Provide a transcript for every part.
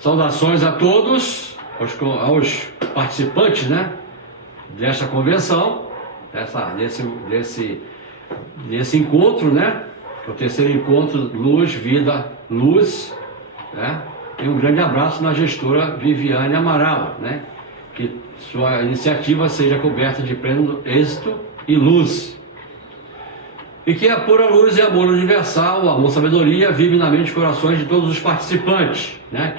Saudações a todos, aos participantes, né, desta convenção, desse encontro, né, que é o terceiro encontro Luz, Vida, Luz, né, e um grande abraço na gestora Viviane Amaral, né, que sua iniciativa seja coberta de pleno êxito e luz. E que a pura luz e amor universal, o amor sabedoria, vive na mente e corações de todos os participantes, né,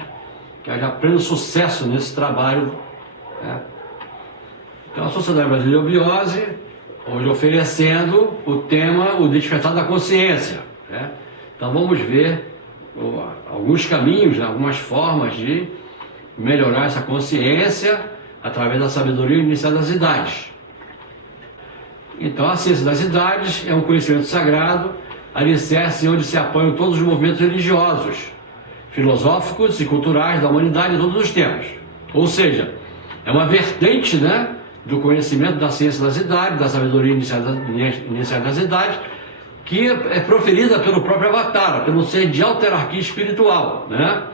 que haja pleno sucesso nesse trabalho, né? Então, a Sociedade Brasileira de Obiose, hoje oferecendo o tema O Despertar da Consciência, né? Então, vamos ver alguns caminhos, algumas formas de melhorar essa consciência através da sabedoria inicial das idades. Então, a ciência das idades é um conhecimento sagrado, alicerce onde se apoiam todos os movimentos religiosos, filosóficos e culturais da humanidade em todos os tempos. Ou seja, é uma vertente, né, do conhecimento da ciência das idades, da sabedoria inicial das idades, que é proferida pelo próprio Avatar, pelo ser de alta hierarquia espiritual, né?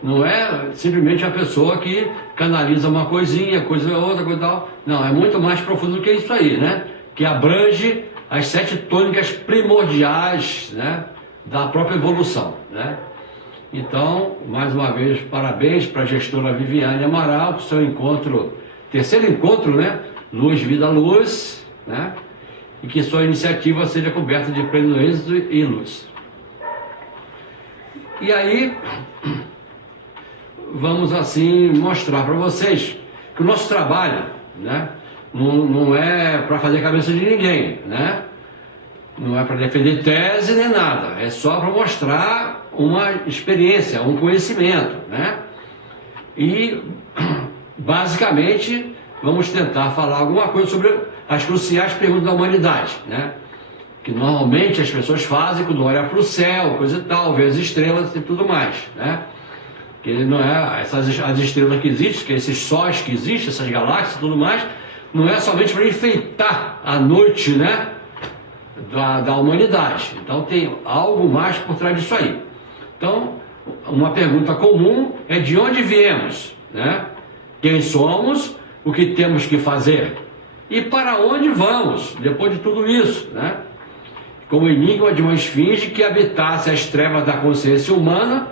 Não é simplesmente a pessoa que canaliza uma coisinha, outra, coisa tal. Não, é muito mais profundo do que isso aí, né? Que abrange as 7 tônicas primordiais, né, da própria evolução, né? Então, mais uma vez, parabéns para a gestora Viviane Amaral, para o seu encontro, terceiro encontro, né? Luz, Vida, Luz, né? E que sua iniciativa seja coberta de pleno êxito e luz. E aí, vamos assim mostrar para vocês que o nosso trabalho, né, não é para fazer cabeça de ninguém, né? Não é para defender tese nem nada, é só para mostrar uma experiência, um conhecimento, né? E, basicamente, vamos tentar falar alguma coisa sobre as cruciais perguntas da humanidade, né? Que normalmente as pessoas fazem quando olham para o céu, coisa e tal, vê as estrelas e tudo mais, né? Que não é as estrelas que existem, que esses sóis que existem, essas galáxias e tudo mais, não é somente para enfeitar a noite, né, da humanidade. Então tem algo mais por trás disso aí. Então, uma pergunta comum é de onde viemos, né? Quem somos, o que temos que fazer e para onde vamos depois de tudo isso, né? Como enigma de uma esfinge que habitasse as trevas da consciência humana,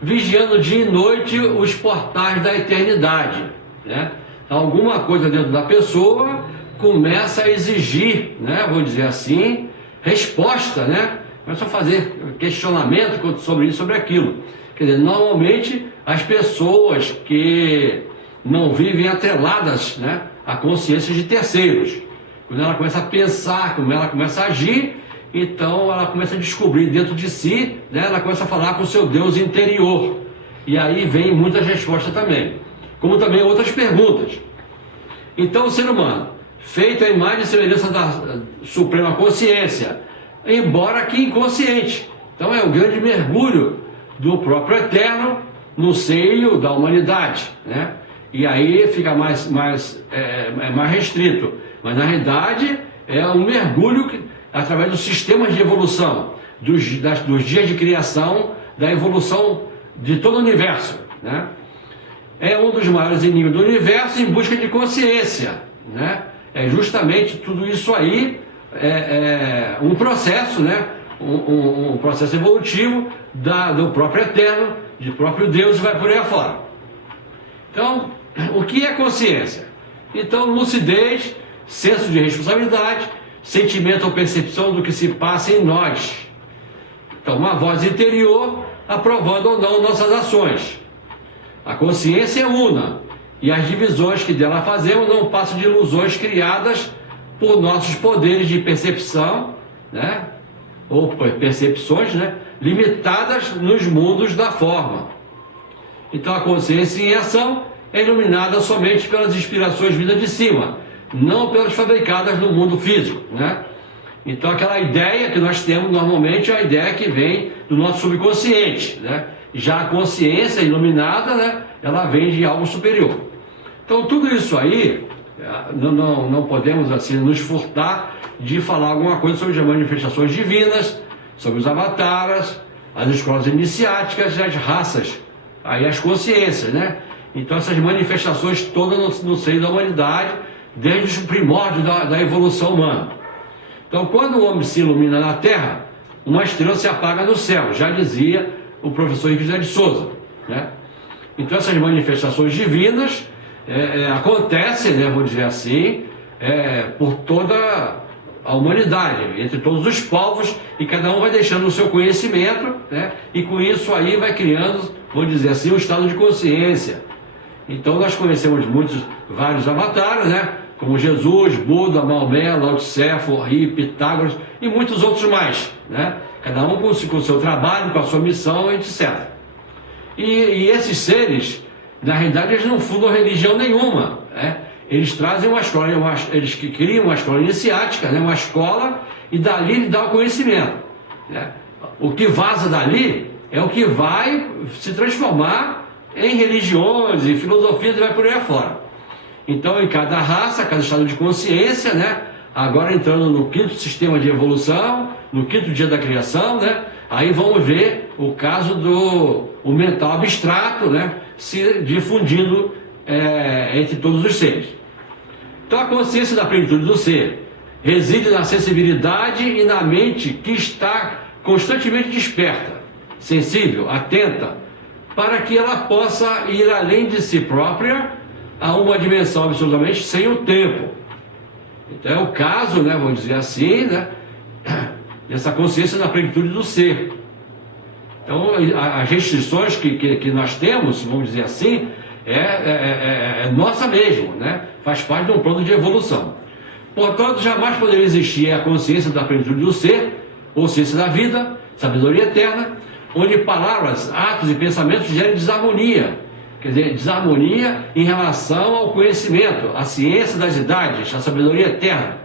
vigiando dia e noite os portais da eternidade, né? Alguma coisa dentro da pessoa começa a exigir, né, vou dizer assim, resposta, né? Começa a fazer questionamento sobre isso, sobre aquilo. Quer dizer, normalmente as pessoas que não vivem atreladas, né, à consciência de terceiros, quando ela começa a pensar, quando ela começa a agir, então ela começa a descobrir dentro de si, né, ela começa a falar com o seu Deus interior. E aí vem muitas respostas também, como também outras perguntas. Então o ser humano, feito à imagem e semelhança da suprema consciência, embora que inconsciente. Então é o grande mergulho do próprio Eterno no seio da humanidade, né? E aí fica mais restrito. Mas na realidade é um mergulho através dos sistemas de evolução, dos dias de criação, da evolução de todo o universo, né? É um dos maiores enigmas do universo em busca de consciência, né? É justamente tudo isso aí, um processo, né? Um processo evolutivo do próprio Eterno, de próprio Deus, e vai por aí afora. Então, o que é consciência? Então, lucidez, senso de responsabilidade, sentimento ou percepção do que se passa em nós. Então, uma voz interior aprovando ou não nossas ações. A consciência é una, e as divisões que dela fazemos não passam de ilusões criadas por nossos poderes de percepção, né? Ou percepções, né, limitadas nos mundos da forma. Então a consciência em ação é iluminada somente pelas inspirações vindas de cima, não pelas fabricadas no mundo físico, né? Então aquela ideia que nós temos normalmente é a ideia que vem do nosso subconsciente, né? Já a consciência iluminada, né, ela vem de algo superior. Então tudo isso aí, não podemos assim nos furtar de falar alguma coisa sobre as manifestações divinas, sobre os avataras, as escolas iniciáticas e as raças aí as consciências, né? Então essas manifestações todas no seio da humanidade, desde os primórdios da evolução humana. Então quando o homem se ilumina na Terra, uma estrela se apaga no céu, já dizia o professor Henrique José de Souza, né? Então essas manifestações divinas acontecem, né, vou dizer assim, por toda a humanidade, entre todos os povos, e cada um vai deixando o seu conhecimento, né, e com isso aí vai criando, vou dizer assim, um estado de consciência. Então nós conhecemos vários avatares, né, como Jesus, Buda, Maomé, Lao Tse, Forri, Pitágoras e muitos outros mais, né, cada um com o seu trabalho, com a sua missão, etc. E esses seres, na realidade, eles não fundam religião nenhuma, né? Eles trazem uma escola, eles criam uma escola iniciática, né? Uma escola, e dali ele dá o conhecimento, né? O que vaza dali é o que vai se transformar em religiões e filosofias e vai por aí afora. Então, em cada raça, cada estado de consciência, né? Agora entrando no 5º sistema de evolução, no 5º dia da criação, né? Aí vamos ver o caso do mental abstrato, né? Se difundindo entre todos os seres. Então a consciência da plenitude do ser reside na sensibilidade e na mente que está constantemente desperta, sensível, atenta, para que ela possa ir além de si própria a uma dimensão absolutamente sem o tempo. Então é o caso, né, vamos dizer assim, né, dessa consciência da plenitude do ser. Então as restrições que nós temos, vamos dizer assim, é nossa mesmo, né? Faz parte de um plano de evolução. Portanto, jamais poderia existir a consciência da plenitude do ser, ou ciência da vida, sabedoria eterna, onde palavras, atos e pensamentos gerem desarmonia. Quer dizer, desarmonia em relação ao conhecimento, à ciência das idades, à sabedoria eterna.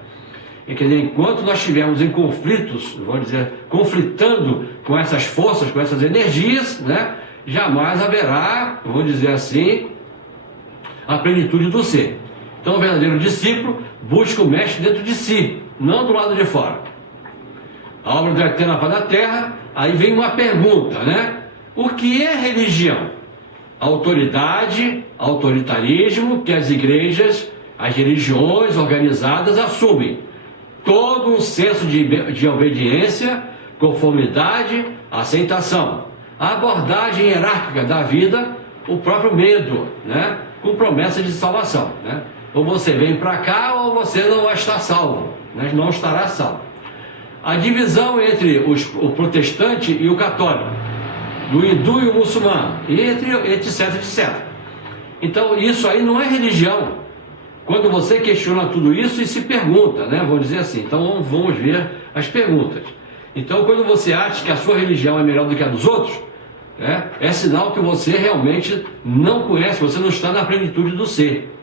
Quer dizer, enquanto nós estivermos em conflitos, vamos dizer, conflitando com essas forças, com essas energias, né, jamais haverá, vamos dizer assim, a plenitude do ser. Então o verdadeiro discípulo busca o mestre dentro de si, não do lado de fora. A obra do Eterno para a Terra, aí vem uma pergunta, né? O que é religião? Autoridade, autoritarismo que as igrejas, as religiões organizadas assumem. Todo um senso de obediência, conformidade, aceitação. A abordagem hierárquica da vida, o próprio medo, né? Com promessa de salvação, né? Ou você vem para cá ou você não vai estar salvo, né? Não estará salvo. A divisão entre o protestante e o católico, do hindu e o muçulmano, e etc, etc. Então isso aí não é religião. Quando você questiona tudo isso e se pergunta, né? Vamos dizer assim, então vamos ver as perguntas. Então quando você acha que a sua religião é melhor do que a dos outros, né, é sinal que você realmente não conhece, você não está na plenitude do ser.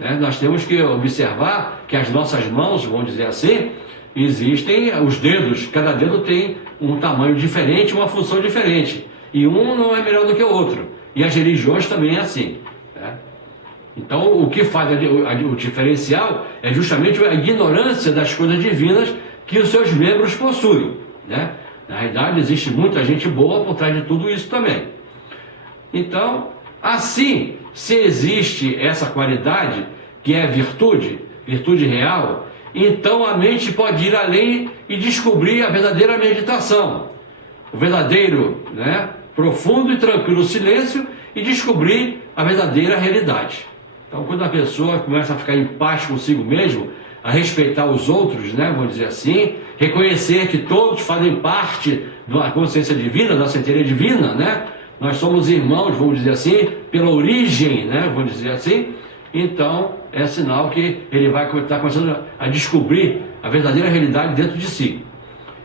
Né? Nós temos que observar que as nossas mãos, vamos dizer assim, existem os dedos, cada dedo tem um tamanho diferente, uma função diferente. E um não é melhor do que o outro. E as religiões também é assim. Né? Então o que faz o diferencial é justamente a ignorância das coisas divinas que os seus membros possuem. Né? Na realidade existe muita gente boa por trás de tudo isso também. Então, assim, se existe essa qualidade, que é virtude real, então a mente pode ir além e descobrir a verdadeira meditação, o verdadeiro, né, profundo e tranquilo silêncio, e descobrir a verdadeira realidade. Então quando a pessoa começa a ficar em paz consigo mesmo, a respeitar os outros, né, vamos dizer assim, reconhecer que todos fazem parte da consciência divina, da centelha divina, né? Nós somos irmãos, vamos dizer assim, pela origem, né, vamos dizer assim. Então é sinal que ele vai estar começando a descobrir a verdadeira realidade dentro de si.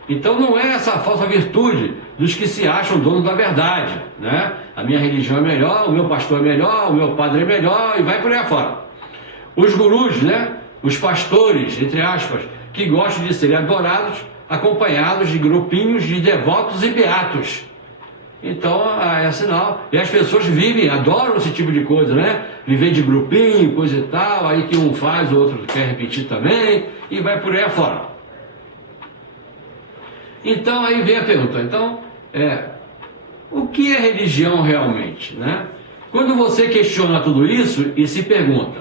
Então não é essa falsa virtude dos que se acham donos da verdade, né? A minha religião é melhor, o meu pastor é melhor, o meu padre é melhor, e vai por aí afora. Os gurus, né? Os pastores, entre aspas, que gostam de serem adorados, acompanhados de grupinhos de devotos e beatos. Então é sinal. E as pessoas vivem, adoram esse tipo de coisa, né? Viver de grupinho, coisa e tal, aí que um faz, o outro quer repetir também, e vai por aí afora. Então aí vem a pergunta, então, o que é religião realmente, né? Quando você questiona tudo isso e se pergunta,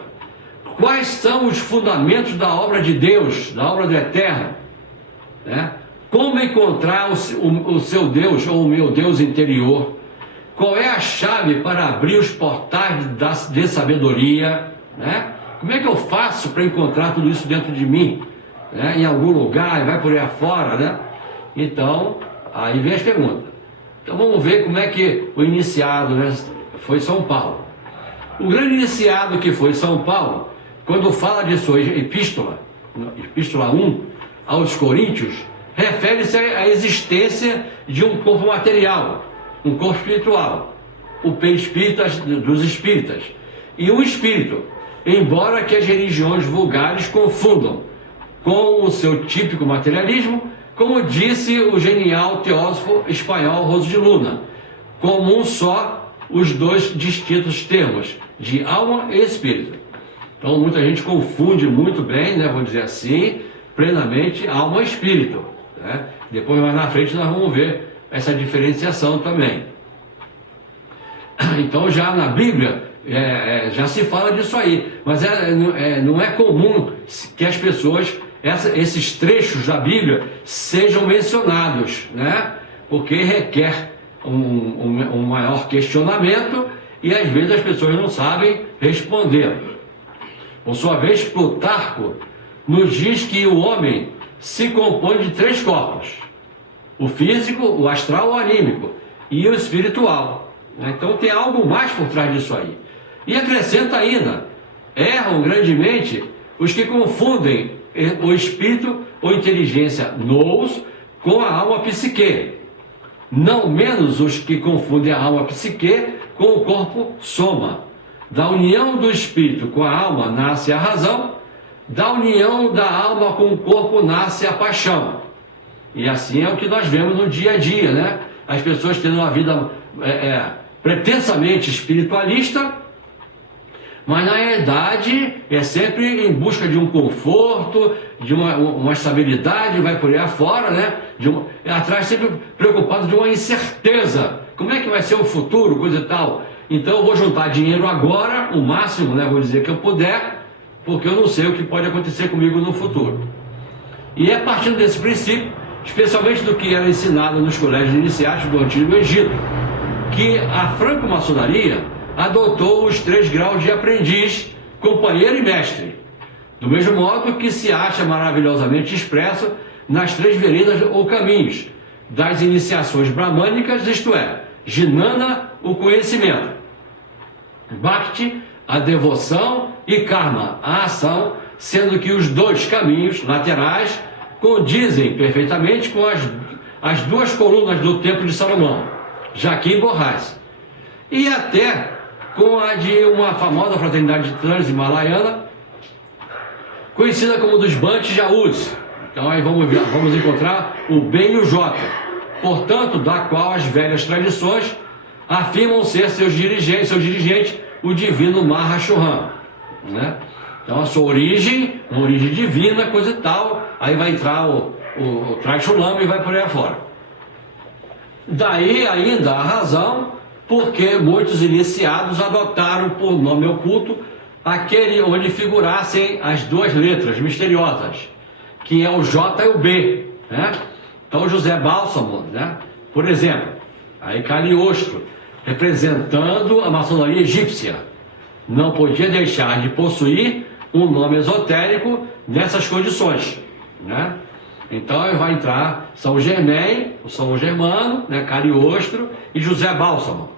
quais são os fundamentos da obra de Deus, da obra do Eterno, né? Como encontrar o seu Deus ou o meu Deus interior? Qual é a chave para abrir os portais de sabedoria, né? Como é que eu faço para encontrar tudo isso dentro de mim, né? Em algum lugar, e vai por aí afora, né? Então, aí vem as perguntas. Então vamos ver como é que o iniciado, né, foi São Paulo. O grande iniciado que foi São Paulo, quando fala de sua epístola 1 aos Coríntios, refere-se à existência de um corpo material, um corpo espiritual, o perispírito dos espíritas, e um espírito, embora que as religiões vulgares confundam com o seu típico materialismo, como disse o genial teósofo espanhol Roso de Luna, como um só os dois distintos termos, de alma e espírito. Então muita gente confunde muito bem, né, vamos dizer assim, plenamente alma e espírito, né? Depois mais na frente nós vamos ver essa diferenciação também. Então já na Bíblia já se fala disso aí, mas não é comum que as pessoas, esses trechos da Bíblia sejam mencionados, né? Porque requer um maior questionamento e às vezes as pessoas não sabem responder. Por sua vez, Plutarco nos diz que o homem se compõe de 3 corpos: o físico, o astral, o anímico e o espiritual. Então tem algo mais por trás disso aí. E acrescenta ainda: erram grandemente os que confundem o espírito ou inteligência nous com a alma psique, não menos os que confundem a alma psique com o corpo soma. Da união do espírito com a alma nasce a razão, da união da alma com o corpo nasce a paixão. E assim é o que nós vemos no dia a dia, né? As pessoas tendo uma vida pretensamente espiritualista, mas na realidade é sempre em busca de um conforto, de uma estabilidade, vai por aí afora, né? Atrás sempre preocupado de uma incerteza. Como é que vai ser o futuro, coisa e tal. Então eu vou juntar dinheiro agora, o máximo, né, vou dizer que eu puder, porque eu não sei o que pode acontecer comigo no futuro. E é partindo desse princípio, especialmente do que era ensinado nos colégios iniciáticos do Antigo Egito, que a franco-maçonaria adotou os 3 graus de aprendiz, companheiro e mestre, do mesmo modo que se acha maravilhosamente expresso nas 3 veredas ou caminhos das iniciações bramânicas, isto é, Jnana, o conhecimento, Bhakti, a devoção, e Karma, a ação, sendo que os 2 caminhos laterais condizem perfeitamente com as 2 colunas do Templo de Salomão, Jaquim e Borrás, e até com a de uma famosa fraternidade trans-himalaiana, conhecida como dos Bhante Jaus. Então aí vamos encontrar o B e o J, portanto, da qual as velhas tradições afirmam ser seu dirigente, o divino Mahashohan, né? Então a sua origem, uma origem divina, coisa e tal, aí vai entrar o Trashulama e vai por aí afora. Daí ainda a razão porque muitos iniciados adotaram por nome oculto aquele onde figurassem as 2 letras misteriosas, que é o J e o B, né? Então José Bálsamo, né? Por exemplo, aí Caliostro, representando a maçonaria egípcia, não podia deixar de possuir um nome esotérico nessas condições, né? Então vai entrar São Germain, o São Germano, né, Caliostro e José Bálsamo.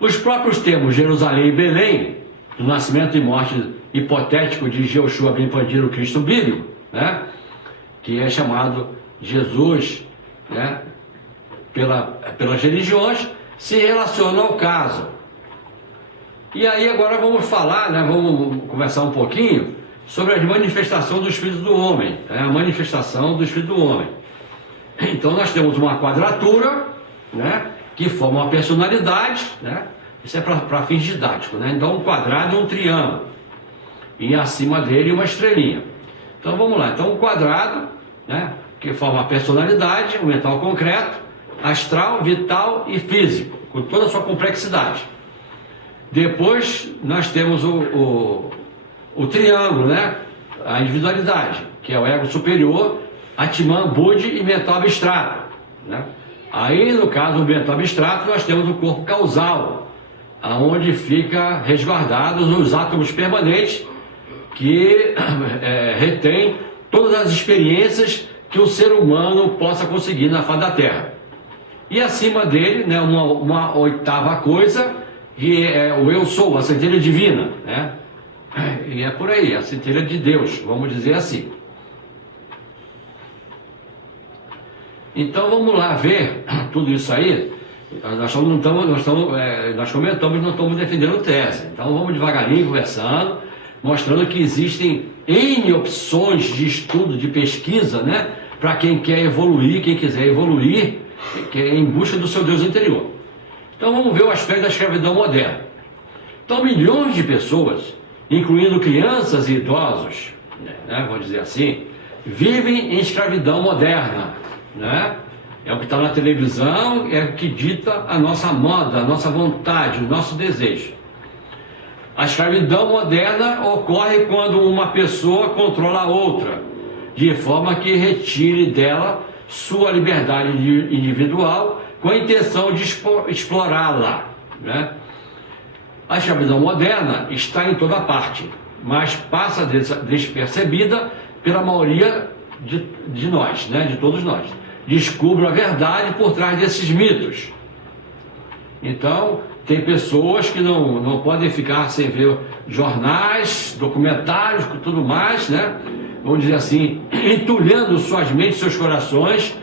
Os próprios termos Jerusalém e Belém, do nascimento e morte hipotético de Jeoshua ben Pandiro, o Cristo bíblico, né, que é chamado Jesus, né, pelas religiões, se relaciona ao caso. E aí agora vamos falar, né, vamos conversar um pouquinho sobre a manifestação do Espírito do Homem, né, a manifestação do Espírito do Homem. Então nós temos uma quadratura, né, que forma uma personalidade, né, isso é para fins didáticos, né, então um quadrado e um triângulo, e acima dele uma estrelinha. Então vamos lá, então um quadrado, né, que forma a personalidade, o mental concreto, astral, vital e físico, com toda a sua complexidade. Depois nós temos o triângulo, né? A individualidade, que é o ego superior, Atman, Budi e mental abstrato, né? Aí, no caso do mental abstrato, nós temos o corpo causal, aonde fica resguardados os átomos permanentes que retém todas as experiências que o ser humano possa conseguir na face da Terra. E acima dele, né, uma oitava coisa, que é o eu sou, a centelha divina, né? E é por aí, a centelha de Deus, vamos dizer assim. Então vamos lá ver tudo isso aí. Nós comentamos, não estamos defendendo tese. Então vamos devagarinho conversando, mostrando que existem N opções de estudo, de pesquisa, né? Para quem quer evoluir, quem quiser evoluir, que é em busca do seu Deus interior. Então vamos ver o aspecto da escravidão moderna. Então milhões de pessoas, incluindo crianças e idosos, né, vamos dizer assim, vivem em escravidão moderna, né? É o que está na televisão, é o que dita a nossa moda, a nossa vontade, o nosso desejo. A escravidão moderna ocorre quando uma pessoa controla a outra, de forma que retire dela sua liberdade individual com a intenção de explorá-la, né? A escravidão moderna está em toda parte, mas passa despercebida pela maioria de nós, né? De todos nós. Descubra a verdade por trás desses mitos. Então, tem pessoas que não podem ficar sem ver jornais, documentários, tudo mais, né? Vamos dizer assim, entulhando suas mentes, seus corações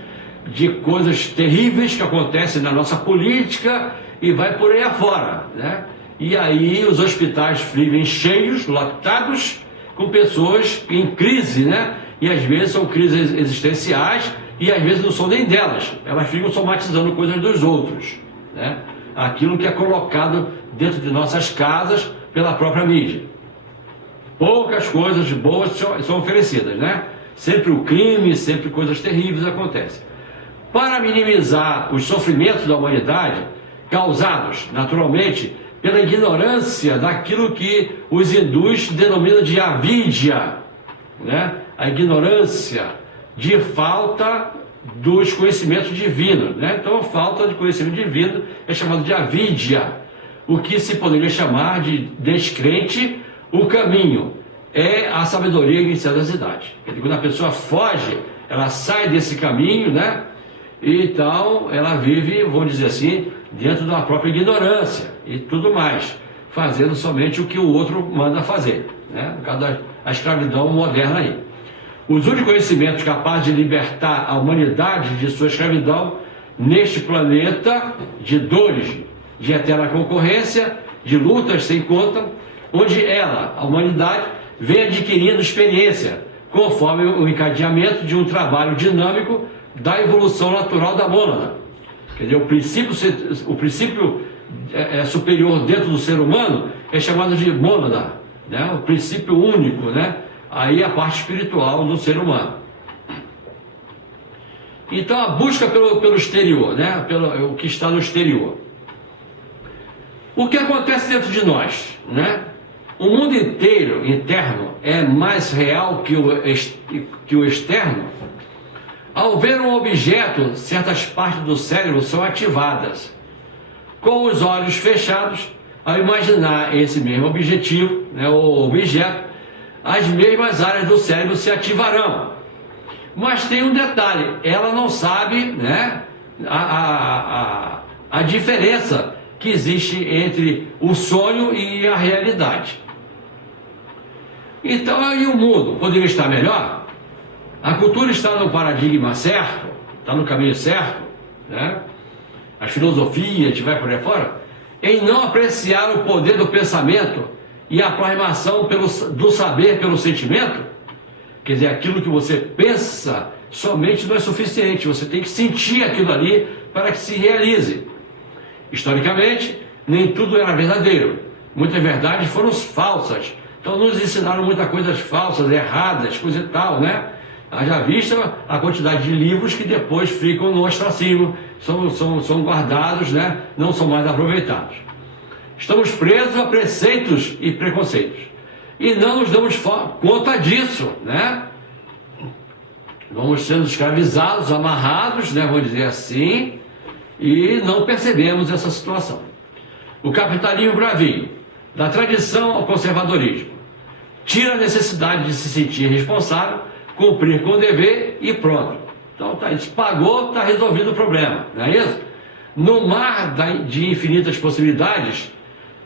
de coisas terríveis que acontecem na nossa política e vai por aí afora, né? E aí os hospitais vivem cheios, lotados, com pessoas em crise, né? E às vezes são crises existenciais e às vezes não são nem delas. Elas ficam somatizando coisas dos outros, né? Aquilo que é colocado dentro de nossas casas pela própria mídia. Poucas coisas boas são oferecidas, né? Sempre o crime, sempre coisas terríveis acontecem. Para minimizar os sofrimentos da humanidade, causados, naturalmente, pela ignorância daquilo que os hindus denominam de avidya, né? A ignorância de falta dos conhecimentos divinos, né? Então, a falta de conhecimento divino é chamado de avidya, o que se poderia chamar de descrente. O caminho é a sabedoria inicial das idades. Quando a pessoa foge, ela sai desse caminho, né? Então, ela vive, vamos dizer assim, dentro da própria ignorância e tudo mais, fazendo somente o que o outro manda fazer, né? No caso da escravidão moderna aí. Os únicos conhecimentos capazes de libertar a humanidade de sua escravidão neste planeta de dores, de eterna concorrência, de lutas sem conta, onde ela, a humanidade, vem adquirindo experiência, conforme o encadeamento de um trabalho dinâmico da evolução natural da mônada. Quer dizer, o princípio superior dentro do ser humano é chamado de mônada, né? O princípio único, né? Aí a parte espiritual do ser humano. Então a busca pelo exterior, né? O que está no exterior. O que acontece dentro de nós, né? O mundo inteiro, interno, é mais real que o externo. Ao ver um objeto, certas partes do cérebro são ativadas. Com os olhos fechados, ao imaginar esse mesmo objetivo, né, o objeto, as mesmas áreas do cérebro se ativarão. Mas tem um detalhe, ela não sabe, né, a diferença que existe entre o sonho e a realidade. Então, aí o mundo poderia estar melhor? A cultura está no paradigma certo, está no caminho certo, né? As filosofias, vai por aí fora, em não apreciar o poder do pensamento e a aproximação do saber pelo sentimento. Quer dizer, aquilo que você pensa somente não é suficiente, você tem que sentir aquilo ali para que se realize. Historicamente, nem tudo era verdadeiro, muitas verdades foram falsas, então nos ensinaram muitas coisas falsas, erradas, coisa e tal, né? Haja vista a quantidade de livros que depois ficam no ostracismo, são guardados, né? Não são mais aproveitados. Estamos presos a preceitos e preconceitos. E não nos damos conta disso, né? Vamos sendo escravizados, amarrados, né? Vamos dizer assim, e não percebemos essa situação. O capitalismo bravio, da tradição ao conservadorismo, tira a necessidade de se sentir responsável, cumprir com o dever e pronto. Então, tá, isso pagou, está resolvido o problema, não é isso? No mar de infinitas possibilidades,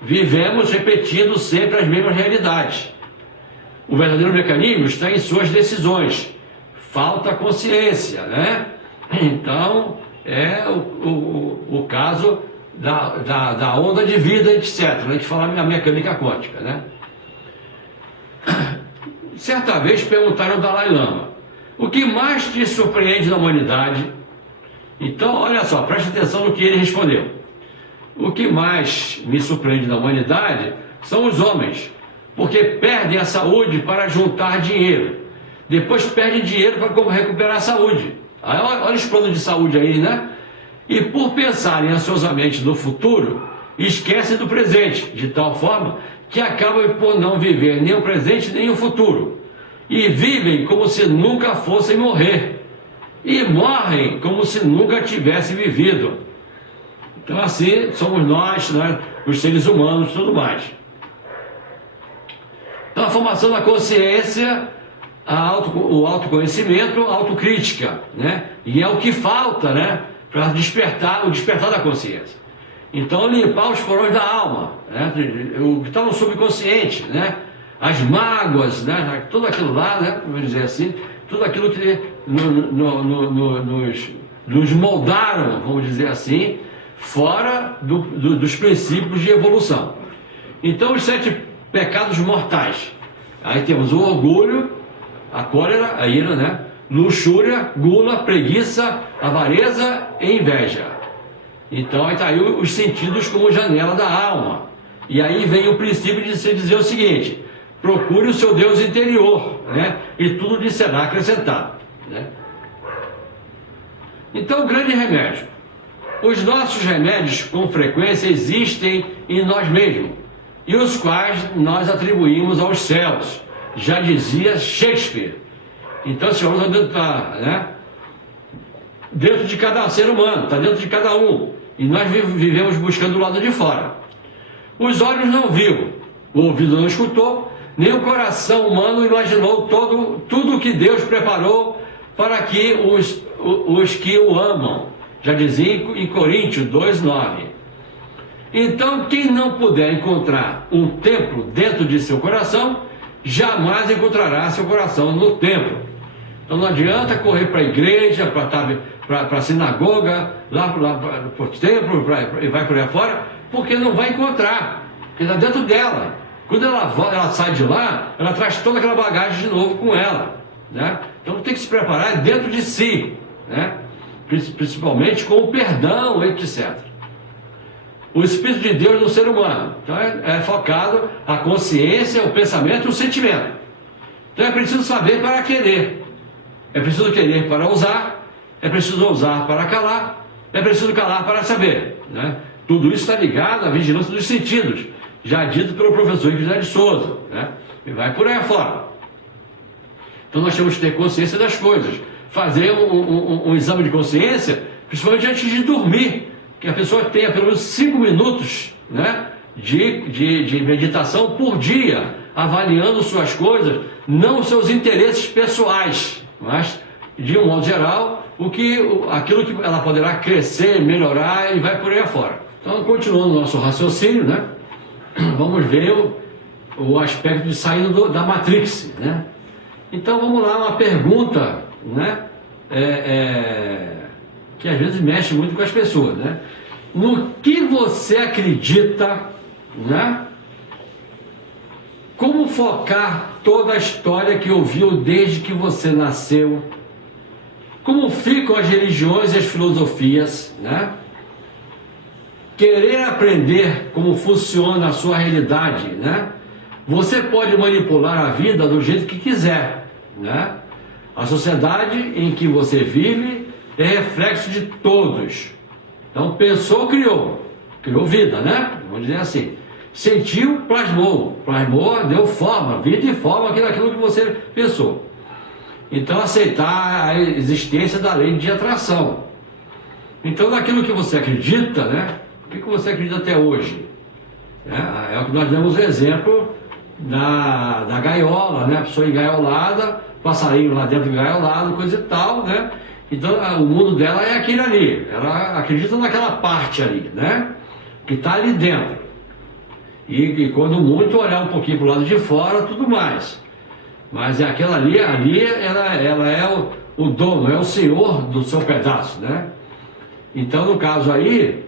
vivemos repetindo sempre as mesmas realidades. O verdadeiro mecanismo está em suas decisões. Falta consciência, né? Então, é o caso da onda de vida, etc. A gente fala na mecânica quântica, né? Certa vez perguntaram ao Dalai Lama: o que mais te surpreende na humanidade? Então, olha só, preste atenção no que ele respondeu. O que mais me surpreende na humanidade são os homens, porque perdem a saúde para juntar dinheiro. Depois perdem dinheiro para recuperar a saúde. Aí, olha os planos de saúde aí, né? E por pensarem ansiosamente no futuro, esquecem do presente, de tal forma que acabam por não viver nem o presente nem o futuro. E vivem como se nunca fossem morrer. E morrem como se nunca tivessem vivido. Então assim somos nós, né, os seres humanos e tudo mais. Então a formação da consciência, o autoconhecimento, a autocrítica, né? E é o que falta, né, para despertar, o despertar da consciência. Então limpar os porões da alma, né? O que está no subconsciente, né? As mágoas, né? Tudo aquilo lá, né? Vamos dizer assim, tudo aquilo que nos moldaram, vamos dizer assim, fora dos princípios de evolução. Então os 7 pecados mortais. Aí temos o orgulho, a cólera, a ira, né? Luxúria, gula, preguiça, avareza e inveja. Então aí está aí os sentidos como janela da alma. E aí vem o princípio de se dizer o seguinte: procure o seu Deus interior, né? E tudo lhe será acrescentado, né? Então o grande remédio. Os nossos remédios com frequência existem em nós mesmos, e os quais nós atribuímos aos céus, já dizia Shakespeare. Então esse homem está, né, dentro de cada ser humano, está dentro de cada um, e nós vivemos buscando o lado de fora. Os olhos não viram, o ouvido não escutou, nem o coração humano imaginou tudo o que Deus preparou para que os que o amam. Já dizia em Coríntios 2:9. Então, quem não puder encontrar um templo dentro de seu coração, jamais encontrará seu coração no templo. Então não adianta correr para a igreja, para a sinagoga, lá para o templo, e vai por aí fora, porque não vai encontrar, porque está dentro dela. Quando ela sai de lá, ela traz toda aquela bagagem de novo com ela, né? Então tem que se preparar dentro de si, né? Principalmente com o perdão, etc. O Espírito de Deus no ser humano, então é focado a consciência, o pensamento e o sentimento. Então é preciso saber para querer, é preciso querer para ousar, é preciso ousar para calar, é preciso calar para saber, né? Tudo isso está ligado à vigilância dos sentidos, já dito pelo professor José de Souza, né? E vai por aí afora. Então nós temos que ter consciência das coisas, fazer um exame de consciência, principalmente antes de dormir, que a pessoa tenha pelo menos 5 minutos, né, de meditação por dia, avaliando suas coisas, não os seus interesses pessoais, mas, de um modo geral, aquilo que ela poderá crescer, melhorar e vai por aí afora. Então, continuando o nosso raciocínio, né, vamos ver o aspecto de saindo da Matrix, né? Então, vamos lá, uma pergunta, né, que às vezes mexe muito com as pessoas, né? No que você acredita, né? Como focar toda a história que ouviu desde que você nasceu? Como ficam as religiões e as filosofias, né? Querer aprender como funciona a sua realidade, né? Você pode manipular a vida do jeito que quiser, né? A sociedade em que você vive é reflexo de todos. Então, pensou, criou vida, né? Vamos dizer assim. Sentiu, plasmou, deu forma, vida e forma daquilo que você pensou. Então, aceitar a existência da lei de atração. Então, naquilo que você acredita, né? O que você acredita até hoje? É o que nós damos exemplo da gaiola, né? A pessoa engaiolada, passarinho lá dentro engaiolado, coisa e tal, né? Então, o mundo dela é aquele ali. Ela acredita naquela parte ali, né? Que está ali dentro. E quando muito, olhar um pouquinho para o lado de fora, tudo mais. Mas é aquela ali ela é o dono, é o senhor do seu pedaço, né? Então, no caso aí,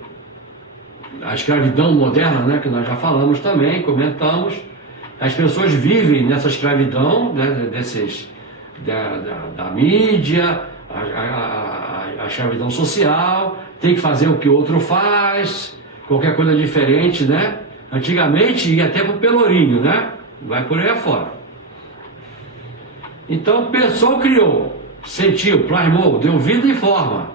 a escravidão moderna, né, que nós já falamos também, comentamos, as pessoas vivem nessa escravidão, né, da mídia, a escravidão social, tem que fazer o que o outro faz, qualquer coisa diferente, né? Antigamente ia até para o pelourinho, né? Vai por aí afora. Então, pensou, criou, sentiu, plasmou, deu vida e forma.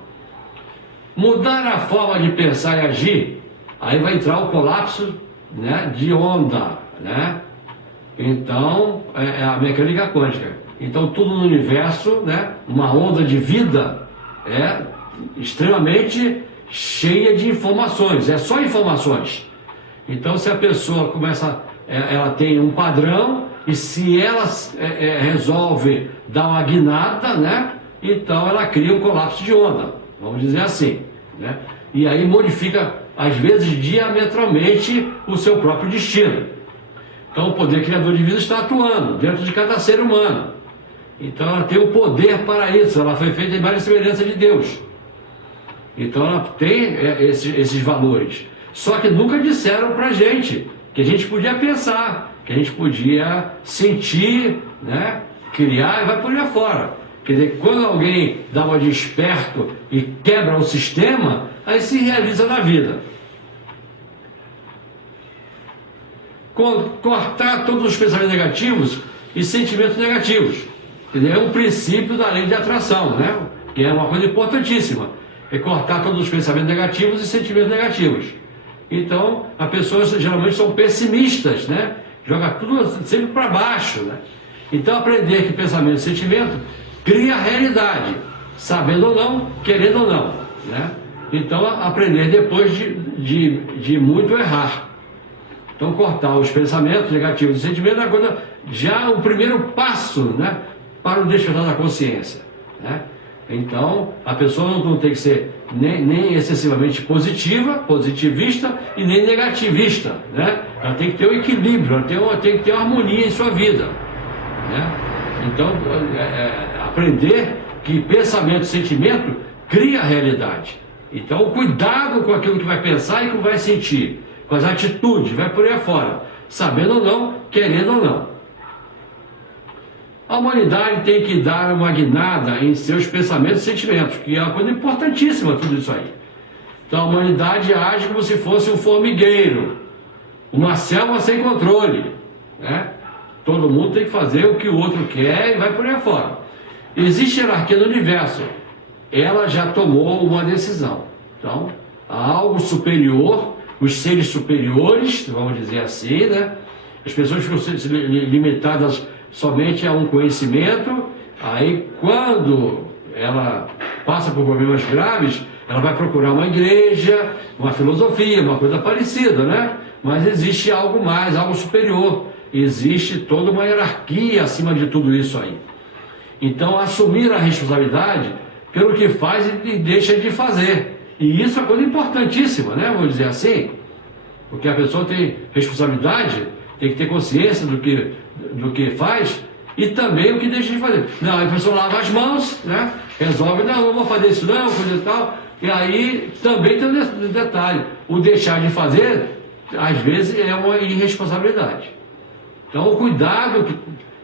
Mudar a forma de pensar e agir, aí vai entrar o colapso, né, de onda, né? Então, é a mecânica quântica. Então, tudo no universo, né, uma onda de vida, é extremamente cheia de informações, é só informações. Então, se a pessoa começa, ela tem um padrão, e se ela resolve dar uma guinada, né, então ela cria um colapso de onda, vamos dizer assim, né? E aí modifica, às vezes, diametralmente o seu próprio destino. Então, o poder criador de vida está atuando dentro de cada ser humano. Então, ela tem o poder para isso, ela foi feita em imagem e semelhança de Deus. Então, ela tem esses valores. Só que nunca disseram para a gente que a gente podia pensar, que a gente podia sentir, né, criar e vai por aí afora. Quer dizer, quando alguém dá uma de esperto e quebra o sistema, aí se realiza na vida. Cortar todos os pensamentos negativos e sentimentos negativos. É um princípio da lei de atração, né? Que é uma coisa importantíssima. É cortar todos os pensamentos negativos e sentimentos negativos. Então, as pessoas geralmente são pessimistas, né? Joga tudo sempre para baixo, né? Então, aprender que pensamento e sentimento cria a realidade, sabendo ou não, querendo ou não, né? Então, aprender depois de muito errar. Então, cortar os pensamentos negativos e sentimentos é coisa, já o primeiro passo, né, para o despertar da consciência, né? Então, a pessoa não tem que ser nem excessivamente positivista e nem negativista, né? Ela tem que ter um equilíbrio, ela tem que ter uma harmonia em sua vida, né? Então, aprender que pensamento e sentimento cria a realidade. Então, cuidado com aquilo que vai pensar e que vai sentir, com as atitudes, vai por aí afora, sabendo ou não, querendo ou não. A humanidade tem que dar uma guinada em seus pensamentos e sentimentos, que é uma coisa importantíssima tudo isso aí. Então, a humanidade age como se fosse um formigueiro, uma selva sem controle, né? Todo mundo tem que fazer o que o outro quer e vai por aí afora. Existe hierarquia no universo. Ela já tomou uma decisão. Então, há algo superior, os seres superiores, vamos dizer assim, né? As pessoas ficam limitadas somente a um conhecimento. Aí, quando ela passa por problemas graves, ela vai procurar uma igreja, uma filosofia, uma coisa parecida, né? Mas existe algo mais, algo superior. Existe toda uma hierarquia acima de tudo isso aí. Então, assumir a responsabilidade pelo que faz e deixa de fazer. E isso é coisa importantíssima, né? Vou dizer assim, porque a pessoa tem responsabilidade, tem que ter consciência do que faz e também o que deixa de fazer. Não, a pessoa lava as mãos, né? Resolve, não vou fazer isso não, coisa e tal. E aí também tem um detalhe, o deixar de fazer, às vezes, é uma irresponsabilidade. Então, o cuidado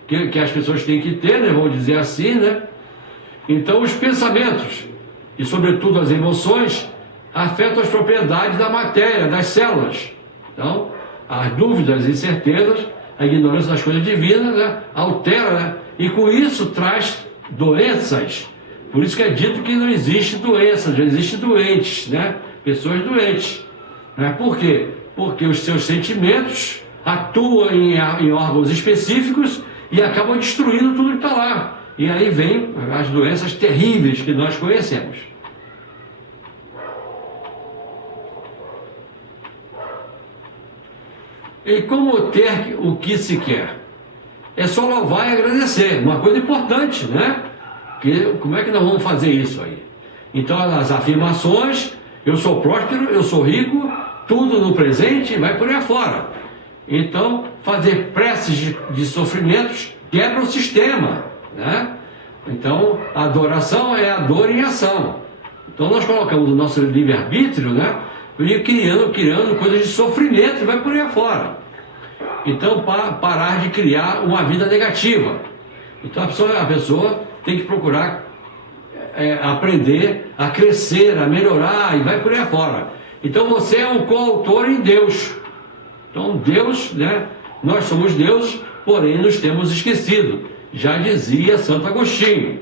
que as pessoas têm que ter, né? Vamos dizer assim, né? Então, os pensamentos e, sobretudo, as emoções afetam as propriedades da matéria, das células. Então, as dúvidas e incertezas, a ignorância das coisas divinas, né, altera, né, e com isso traz doenças. Por isso que é dito que não existe doença, já existe doentes, né? Pessoas doentes. Né? Por quê? Porque os seus sentimentos atuam em órgãos específicos e acabam destruindo tudo que está lá. E aí vem as doenças terríveis que nós conhecemos. E como ter o que se quer? É só louvar e agradecer. Uma coisa importante, né? Como é que nós vamos fazer isso aí? Então, as afirmações, eu sou próspero, eu sou rico, tudo no presente vai por aí afora. Então, fazer preces de sofrimentos quebra o sistema, né? Então, a adoração é a dor em ação. Então, nós colocamos o nosso livre-arbítrio, né? E criando coisas de sofrimento e vai por aí afora. Então, parar de criar uma vida negativa. Então, a pessoa tem que procurar aprender a crescer, a melhorar e vai por aí afora. Então, você é um coautor em Deus. Então, Deus, né? Nós somos deuses, porém nos temos esquecido. Já dizia Santo Agostinho.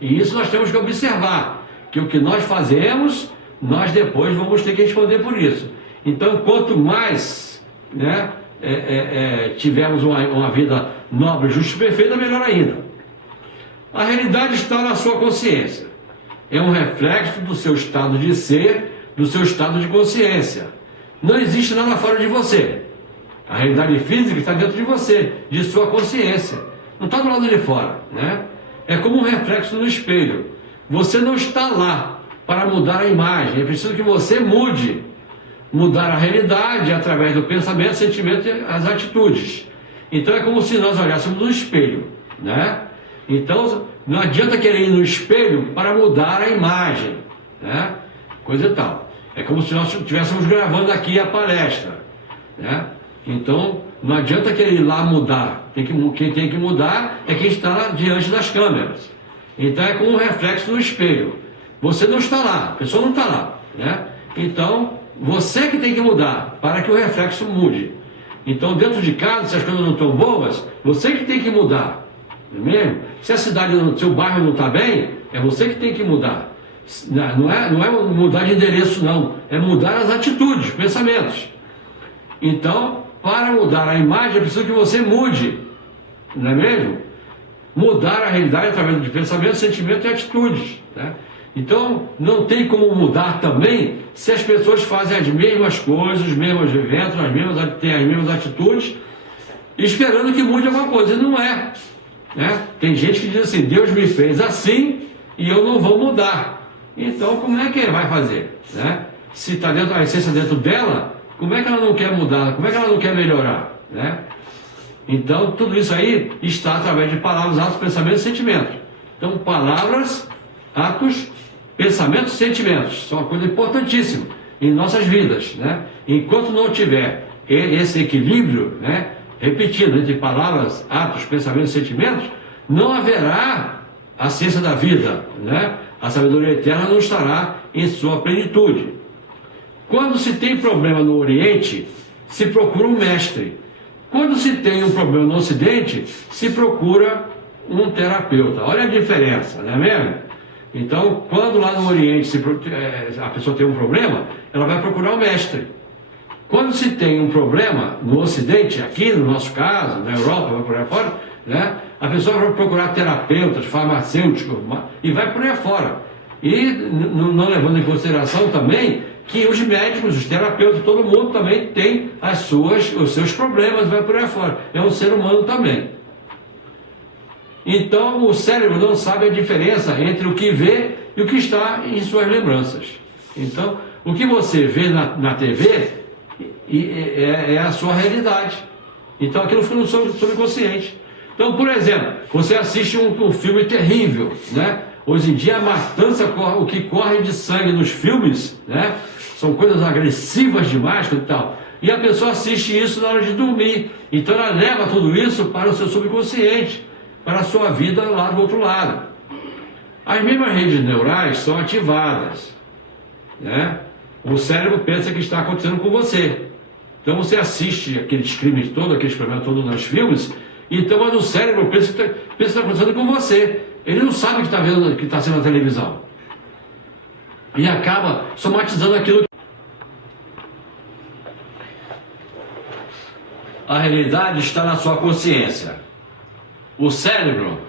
E isso nós temos que observar, que o que nós fazemos, nós depois vamos ter que responder por isso. Então, quanto mais, né, tivermos uma vida nobre, justa e perfeita, melhor ainda. A realidade está na sua consciência. É um reflexo do seu estado de ser, do seu estado de consciência. Não existe nada fora de você. A realidade física está dentro de você, de sua consciência. Não está do lado de fora, né? É como um reflexo no espelho. Você não está lá para mudar a imagem. É preciso que você mude. Mudar a realidade através do pensamento, sentimento e as atitudes. Então é como se nós olhássemos no espelho, né? Então não adianta querer ir no espelho para mudar a imagem, né? Coisa e tal. É como se nós estivéssemos gravando aqui a palestra, né? Então não adianta querer ir lá mudar. Quem tem que mudar é quem está lá diante das câmeras. Então é como um reflexo no espelho. Você não está lá, a pessoa não está lá, né? Então você que tem que mudar para que o reflexo mude. Então dentro de casa, se as coisas não estão boas, você que tem que mudar, não é mesmo? Se a cidade, seu bairro não está bem, é você que tem que mudar. Não é mudar de endereço, não. É mudar as atitudes, pensamentos. Então, para mudar a imagem, é preciso que você mude, não é mesmo? Mudar a realidade através de pensamentos, sentimentos e atitudes, né? Então, não tem como mudar também se as pessoas fazem as mesmas coisas, os mesmos eventos, têm as mesmas atitudes, esperando que mude alguma coisa. E não é, né? Tem gente que diz assim, Deus me fez assim e eu não vou mudar. Então, como é que vai fazer, né? Se está dentro, a essência dentro dela, como é que ela não quer mudar? Como é que ela não quer melhorar, né? Então, tudo isso aí está através de palavras, atos, pensamentos e sentimentos. Então, palavras, atos, pensamentos e sentimentos são uma coisa importantíssima em nossas vidas, né? Enquanto não tiver esse equilíbrio, né, repetido entre palavras, atos, pensamentos e sentimentos, não haverá a ciência da vida, né? A sabedoria eterna não estará em sua plenitude. Quando se tem problema no Oriente, se procura um mestre. Quando se tem um problema no Ocidente, se procura um terapeuta. Olha a diferença, não é mesmo? Então, quando lá no Oriente a pessoa tem um problema, ela vai procurar um mestre. Quando se tem um problema no Ocidente, aqui no nosso caso, na Europa, vai por aí fora, né, a pessoa vai procurar terapeutas, farmacêuticos, e vai por aí fora. E não levando em consideração também que os médicos, os terapeutas, todo mundo também tem os seus problemas, vai por aí fora. É um ser humano também. Então, o cérebro não sabe a diferença entre o que vê e o que está em suas lembranças. Então, o que você vê na TV é a sua realidade. Então, aquilo fica no subconsciente. Então, por exemplo, você assiste um filme terrível, né? Hoje em dia, a matança, o que corre de sangue nos filmes, né? São coisas agressivas demais e tal. E a pessoa assiste isso na hora de dormir. Então, ela leva tudo isso para o seu subconsciente, para a sua vida lá do outro lado. As mesmas redes neurais são ativadas, né? O cérebro pensa que está acontecendo com você. Então você assiste aqueles crimes todos, aqueles problemas todos nos filmes, então mas o cérebro pensa que está acontecendo com você. Ele não sabe que está vendo, que está sendo na televisão. E acaba somatizando aquilo. A realidade está na sua consciência. O cérebro,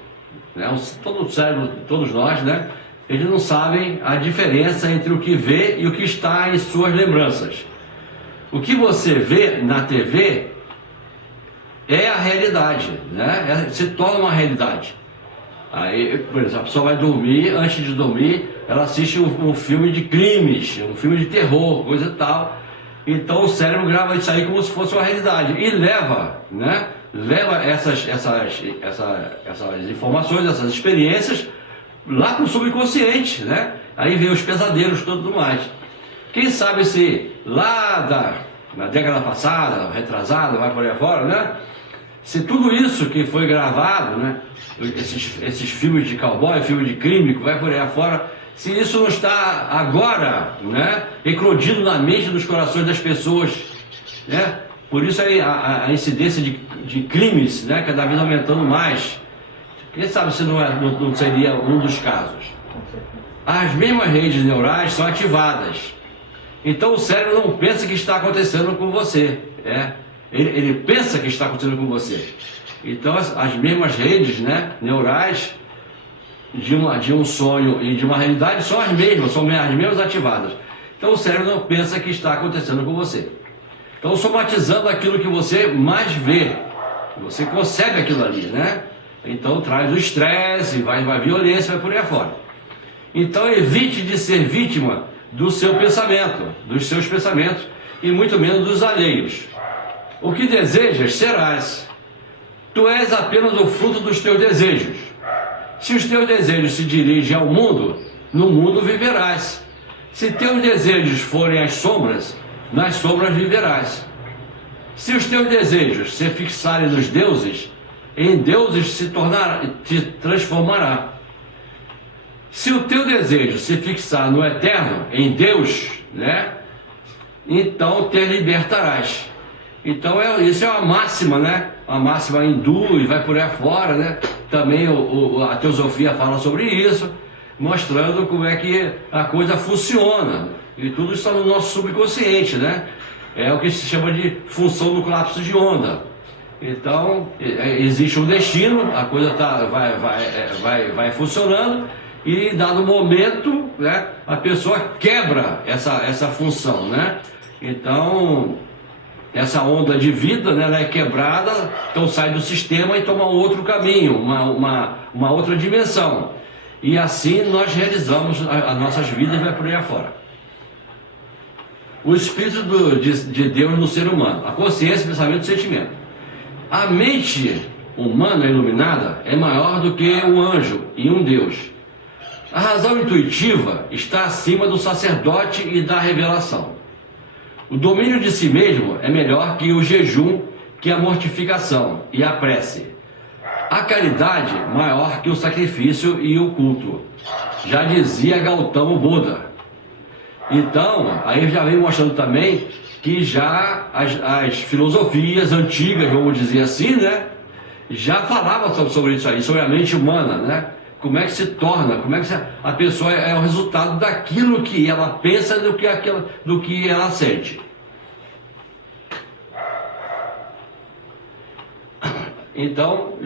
né, todo o cérebro, todos nós, né, eles não sabem a diferença entre o que vê e o que está em suas lembranças. O que você vê na TV é a realidade, né? Se torna uma realidade. Aí, por exemplo, a pessoa vai dormir, antes de dormir, ela assiste um filme de crimes, um filme de terror, coisa e tal. Então o cérebro grava isso aí como se fosse uma realidade e leva, né? Leva essas informações, essas experiências lá para o subconsciente, né? Aí vem os pesadelos, tudo mais. Quem sabe se lá na década passada, retrasada, vai por aí fora, né? Se tudo isso que foi gravado, né? Esses filmes de cowboy, filme de crime, que vai por aí afora, se isso não está agora, né? Eclodindo na mente, nos corações das pessoas, né? Por isso aí a incidência de crimes, né? Cada vez aumentando mais. Quem sabe se não seria um dos casos. As mesmas redes neurais são ativadas. Então o cérebro não pensa que está acontecendo com você. Ele pensa que está acontecendo com você. Então as mesmas redes, né, neurais de um sonho e de uma realidade são as mesmas ativadas. Então o cérebro não pensa que está acontecendo com você. Então somatizando aquilo que você mais vê. Você consegue aquilo ali, né? Então traz o estresse, vai a violência, vai por aí afora. Então evite de ser vítima do seu pensamento, dos seus pensamentos, e muito menos dos alheios. O que desejas, serás. Tu és apenas o fruto dos teus desejos. Se os teus desejos se dirigem ao mundo, no mundo viverás. Se teus desejos forem as sombras, nas sombras viverás. Se os teus desejos se fixarem nos deuses, em deuses te transformará. Se o teu desejo se fixar no eterno, em Deus, né? Então te libertarás. Então isso é uma máxima, né? Uma máxima hindu e vai por aí afora, né? Também a teosofia fala sobre isso, mostrando como é que a coisa funciona. E tudo está no nosso subconsciente, né? É o que se chama de função do colapso de onda. Então, existe um destino, a coisa vai funcionando, e dado momento, né, a pessoa quebra essa função, né? Então, essa onda de vida, né, ela é quebrada, então sai do sistema e toma outro caminho, uma outra dimensão. E assim nós realizamos as nossas vidas e vai por aí afora. O Espírito de Deus no ser humano, a consciência, pensamento e sentimento. A mente humana iluminada é maior do que um anjo e um Deus. A razão intuitiva está acima do sacerdote e da revelação. O domínio de si mesmo é melhor que o jejum, que a mortificação e a prece. A caridade maior que o sacrifício e o culto. Já dizia Gautama Buda. Então, aí já vem mostrando também que já as filosofias antigas, vamos dizer assim, né, já falavam sobre isso aí, sobre a mente humana, né? Como é que se torna, como é que a pessoa é o resultado daquilo que ela pensa, do que ela sente. Então,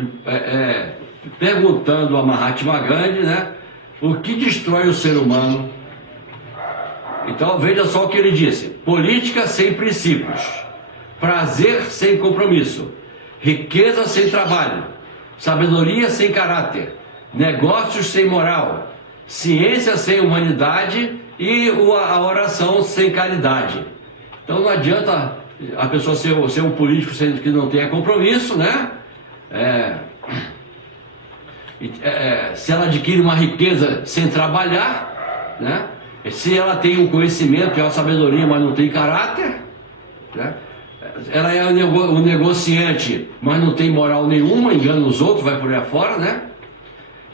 perguntando a Mahatma Gandhi, né, o que destrói o ser humano? Então veja só o que ele disse: política sem princípios, prazer sem compromisso, riqueza sem trabalho, sabedoria sem caráter, negócios sem moral, ciência sem humanidade e a oração sem caridade. Então não adianta a pessoa ser um político que não tenha compromisso, né? Se ela adquire uma riqueza sem trabalhar, né? Se ela tem um conhecimento e uma sabedoria, mas não tem caráter, né? Ela é um negociante, mas não tem moral nenhuma, engana os outros, vai por aí afora, né?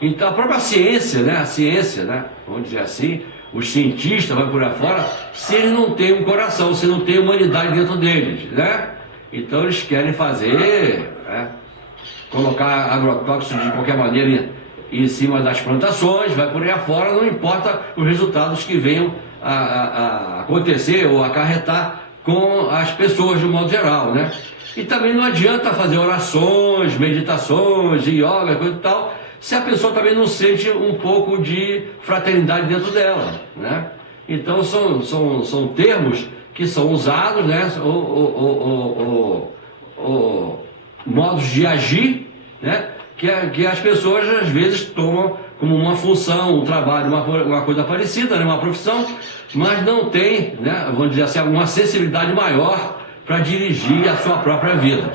Então a própria ciência, né? A ciência, né? Vamos dizer assim, os cientistas, vai por aí afora, se eles não têm um coração, se não tem humanidade dentro deles, né? Então eles querem fazer, né, colocar agrotóxicos de qualquer maneira em cima das plantações, vai por aí afora, não importa os resultados que venham a acontecer ou acarretar com as pessoas de um modo geral, né? E também não adianta fazer orações, meditações, yoga, coisa e tal, se a pessoa também não sente um pouco de fraternidade dentro dela, né? Então são termos que são usados, né? Modos de agir, né? Que as pessoas às vezes tomam como uma função, um trabalho, uma coisa parecida, né? Uma profissão, mas não tem, né? Vamos dizer assim, uma sensibilidade maior para dirigir a sua própria vida.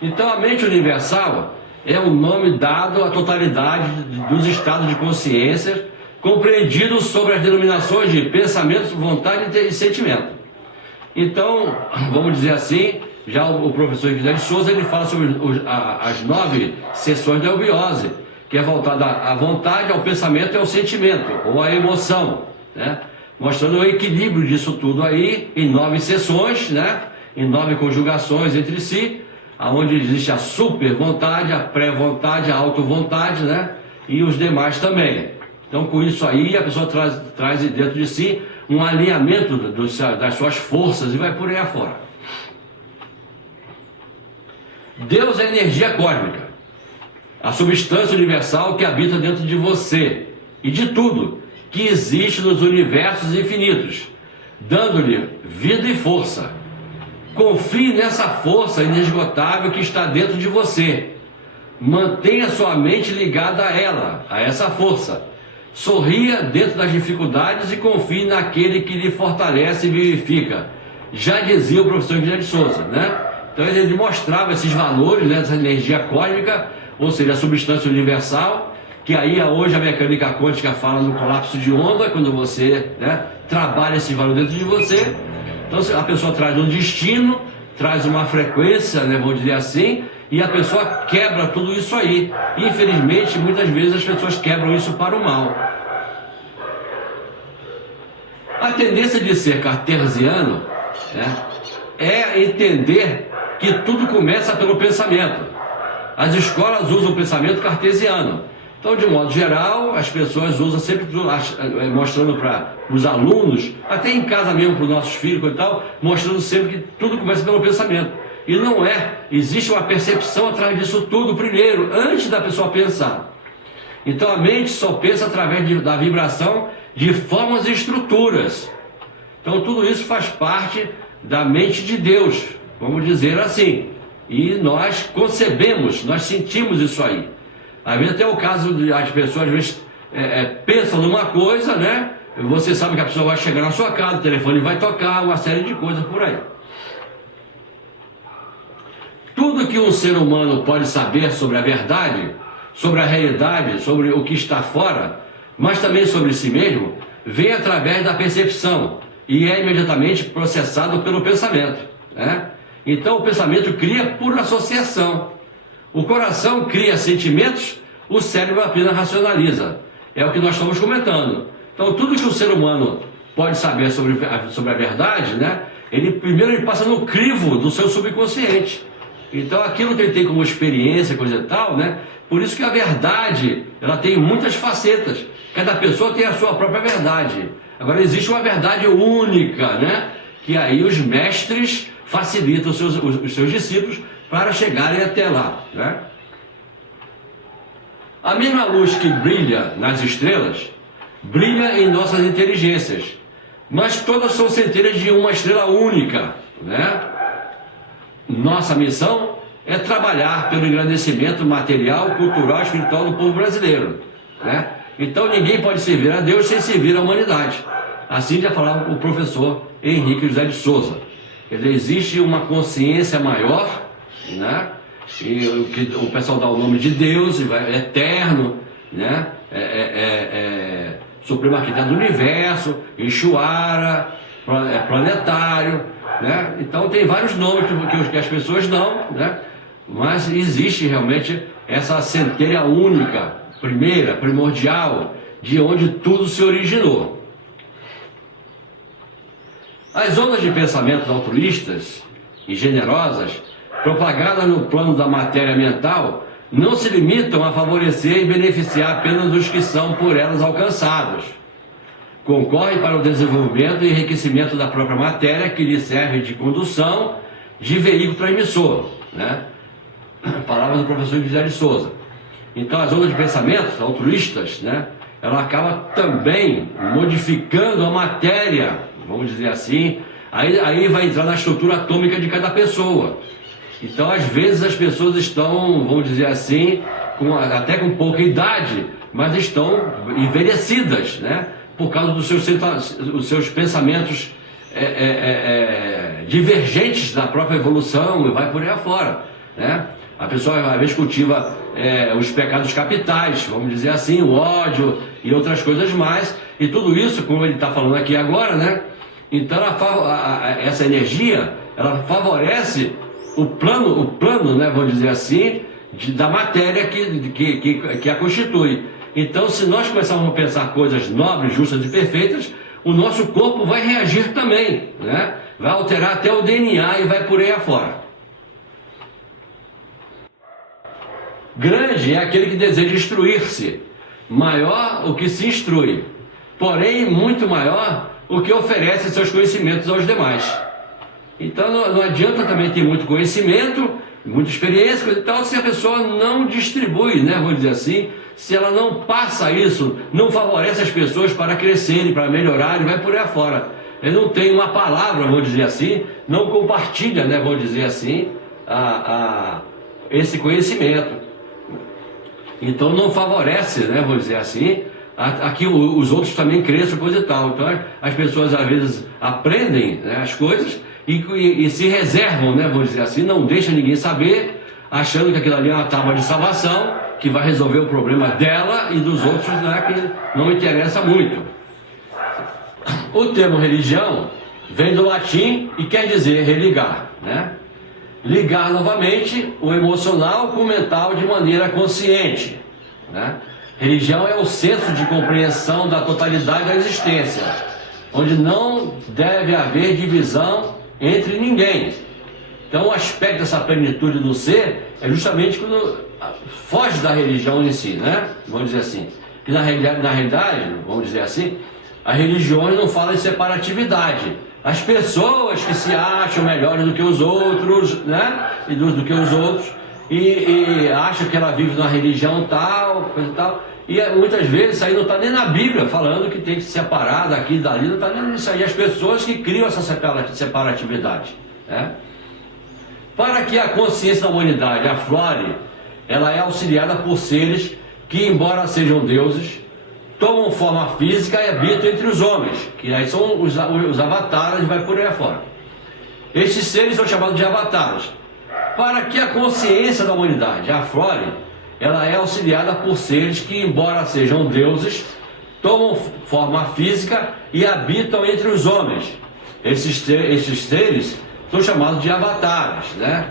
Então a mente universal é o nome dado à totalidade dos estados de consciência compreendidos sobre as denominações de pensamento, vontade e sentimento. Então, vamos dizer assim, já o professor José de Souza, ele fala sobre as 9 seções da eubiose, que é voltada à vontade, ao pensamento e ao sentimento, ou à emoção, né? Mostrando o equilíbrio disso tudo aí, em 9 seções, né? Em 9 conjugações entre si, onde existe a super vontade, a pré-vontade, a auto-vontade, né? E os demais também. Então, com isso aí, a pessoa traz dentro de si um alinhamento das suas forças e vai por aí afora. Deus é a energia cósmica, a substância universal que habita dentro de você e de tudo que existe nos universos infinitos, dando-lhe vida e força. Confie nessa força inesgotável que está dentro de você. Mantenha sua mente ligada a ela, a essa força. Sorria dentro das dificuldades e confie naquele que lhe fortalece e vivifica. Já dizia o professor Guilherme de Souza, né? Então ele mostrava esses valores, né, dessa energia cósmica, ou seja, a substância universal, que aí hoje a mecânica quântica fala no colapso de onda, quando você, né, trabalha esse valor dentro de você. Então a pessoa traz um destino, traz uma frequência, né, vamos dizer assim, e a pessoa quebra tudo isso aí. Infelizmente, muitas vezes as pessoas quebram isso para o mal. A tendência de ser cartesiano, né, é entender que tudo começa pelo pensamento. As escolas usam o pensamento cartesiano. Então, de modo geral, as pessoas usam sempre, mostrando para os alunos, até em casa mesmo, para os nossos filhos e tal, mostrando sempre que tudo começa pelo pensamento. E não é. Existe uma percepção atrás disso tudo primeiro, antes da pessoa pensar. Então, a mente só pensa através da vibração de formas e estruturas. Então, tudo isso faz parte da mente de Deus, vamos dizer assim. E nós concebemos, nós sentimos isso aí. Às vezes até o caso de as pessoas às vezes pensam numa coisa, né? Você sabe que a pessoa vai chegar na sua casa, o telefone vai tocar, uma série de coisas por aí. Tudo que um ser humano pode saber sobre a verdade, sobre a realidade, sobre o que está fora, mas também sobre si mesmo, vem através da percepção e é imediatamente processado pelo pensamento, né? Então o pensamento cria por associação. O coração cria sentimentos, o cérebro apenas racionaliza. É o que nós estamos comentando. Então tudo que o ser humano pode saber sobre a verdade, né? Primeiro ele passa no crivo do seu subconsciente. Então aquilo que ele tem como experiência, coisa e tal, né? Por isso que a verdade, ela tem muitas facetas. Cada pessoa tem a sua própria verdade. Agora existe uma verdade única, né? Que aí os mestres facilitam os seus discípulos para chegarem até lá, né? A mesma luz que brilha nas estrelas, brilha em nossas inteligências, mas todas são centelhas de uma estrela única, né? Nossa missão é trabalhar pelo engrandecimento material, cultural e espiritual do povo brasileiro, né? Então ninguém pode servir a Deus sem servir a humanidade. Assim já falava o professor Henrique José de Souza. Quer dizer, existe uma consciência maior, né? E o pessoal dá o nome de Deus, eterno, né? Supremo Arquiteto do Universo, Exuara, planetário, né? Então tem vários nomes que as pessoas dão, né? Mas existe realmente essa centelha única, primeira, primordial, de onde tudo se originou. As ondas de pensamentos altruístas e generosas, propagadas no plano da matéria mental, não se limitam a favorecer e beneficiar apenas os que são por elas alcançados. Concorrem para o desenvolvimento e enriquecimento da própria matéria que lhe serve de condução de veículo transmissor, né? Palavras do professor José de Souza. Então as ondas de pensamento altruístas, né, ela acaba também modificando a matéria, vamos dizer assim, aí vai entrar na estrutura atômica de cada pessoa. Então às vezes as pessoas estão, vamos dizer assim, até com pouca idade, mas estão envelhecidas, né, por causa dos seus pensamentos divergentes da própria evolução e vai por aí afora, né? A pessoa às vezes cultiva os pecados capitais, vamos dizer assim, o ódio e outras coisas mais, e tudo isso, como ele está falando aqui agora, né? Então essa energia, ela favorece o plano, né, vamos dizer assim, da matéria que a constitui. Então, se nós começarmos a pensar coisas nobres, justas e perfeitas, o nosso corpo vai reagir também, né? Vai alterar até o DNA e vai por aí afora. Grande é aquele que deseja instruir-se, maior o que se instrui, porém muito maior o que oferece seus conhecimentos aos demais. Então não adianta também ter muito conhecimento, muita experiência e tal, se a pessoa não distribui, né, vou dizer assim, se ela não passa isso, não favorece as pessoas para crescerem, para melhorarem, vai por aí afora. Ele não tem uma palavra, vou dizer assim, não compartilha, né, vou dizer assim, esse conhecimento. Então não favorece, né, vou dizer assim, a que os outros também cresçam, coisa e tal. Então as pessoas às vezes aprendem, né, as coisas e se reservam, né, vou dizer assim, não deixa ninguém saber, achando que aquilo ali é uma tábua de salvação, que vai resolver o problema dela e dos outros, né, que não interessa muito. O termo religião vem do latim e quer dizer religar, né? Ligar novamente o emocional com o mental de maneira consciente, né? Religião é o senso de compreensão da totalidade da existência, onde não deve haver divisão entre ninguém. Então o aspecto dessa plenitude do ser é justamente quando foge da religião em si, né? Vamos dizer assim, que na realidade, vamos dizer assim, as religiões não falam de separatividade. As pessoas que se acham melhores do que os outros, né? E do que os outros, e acham que ela vive numa religião tal, coisa e tal. E muitas vezes isso aí não está nem na Bíblia, falando que tem que se separar daqui e dali, não está nem nisso aí. As pessoas que criam essa separatividade, né? Para que a consciência da humanidade aflore, ela é auxiliada por seres que, embora sejam deuses, tomam forma física e habitam entre os homens, que aí são os avatares e vai por aí afora. Estes seres são chamados de avatares. Para que a consciência da humanidade aflore, ela é auxiliada por seres que, embora sejam deuses, tomam forma física e habitam entre os homens. Esses seres são chamados de avatares, né?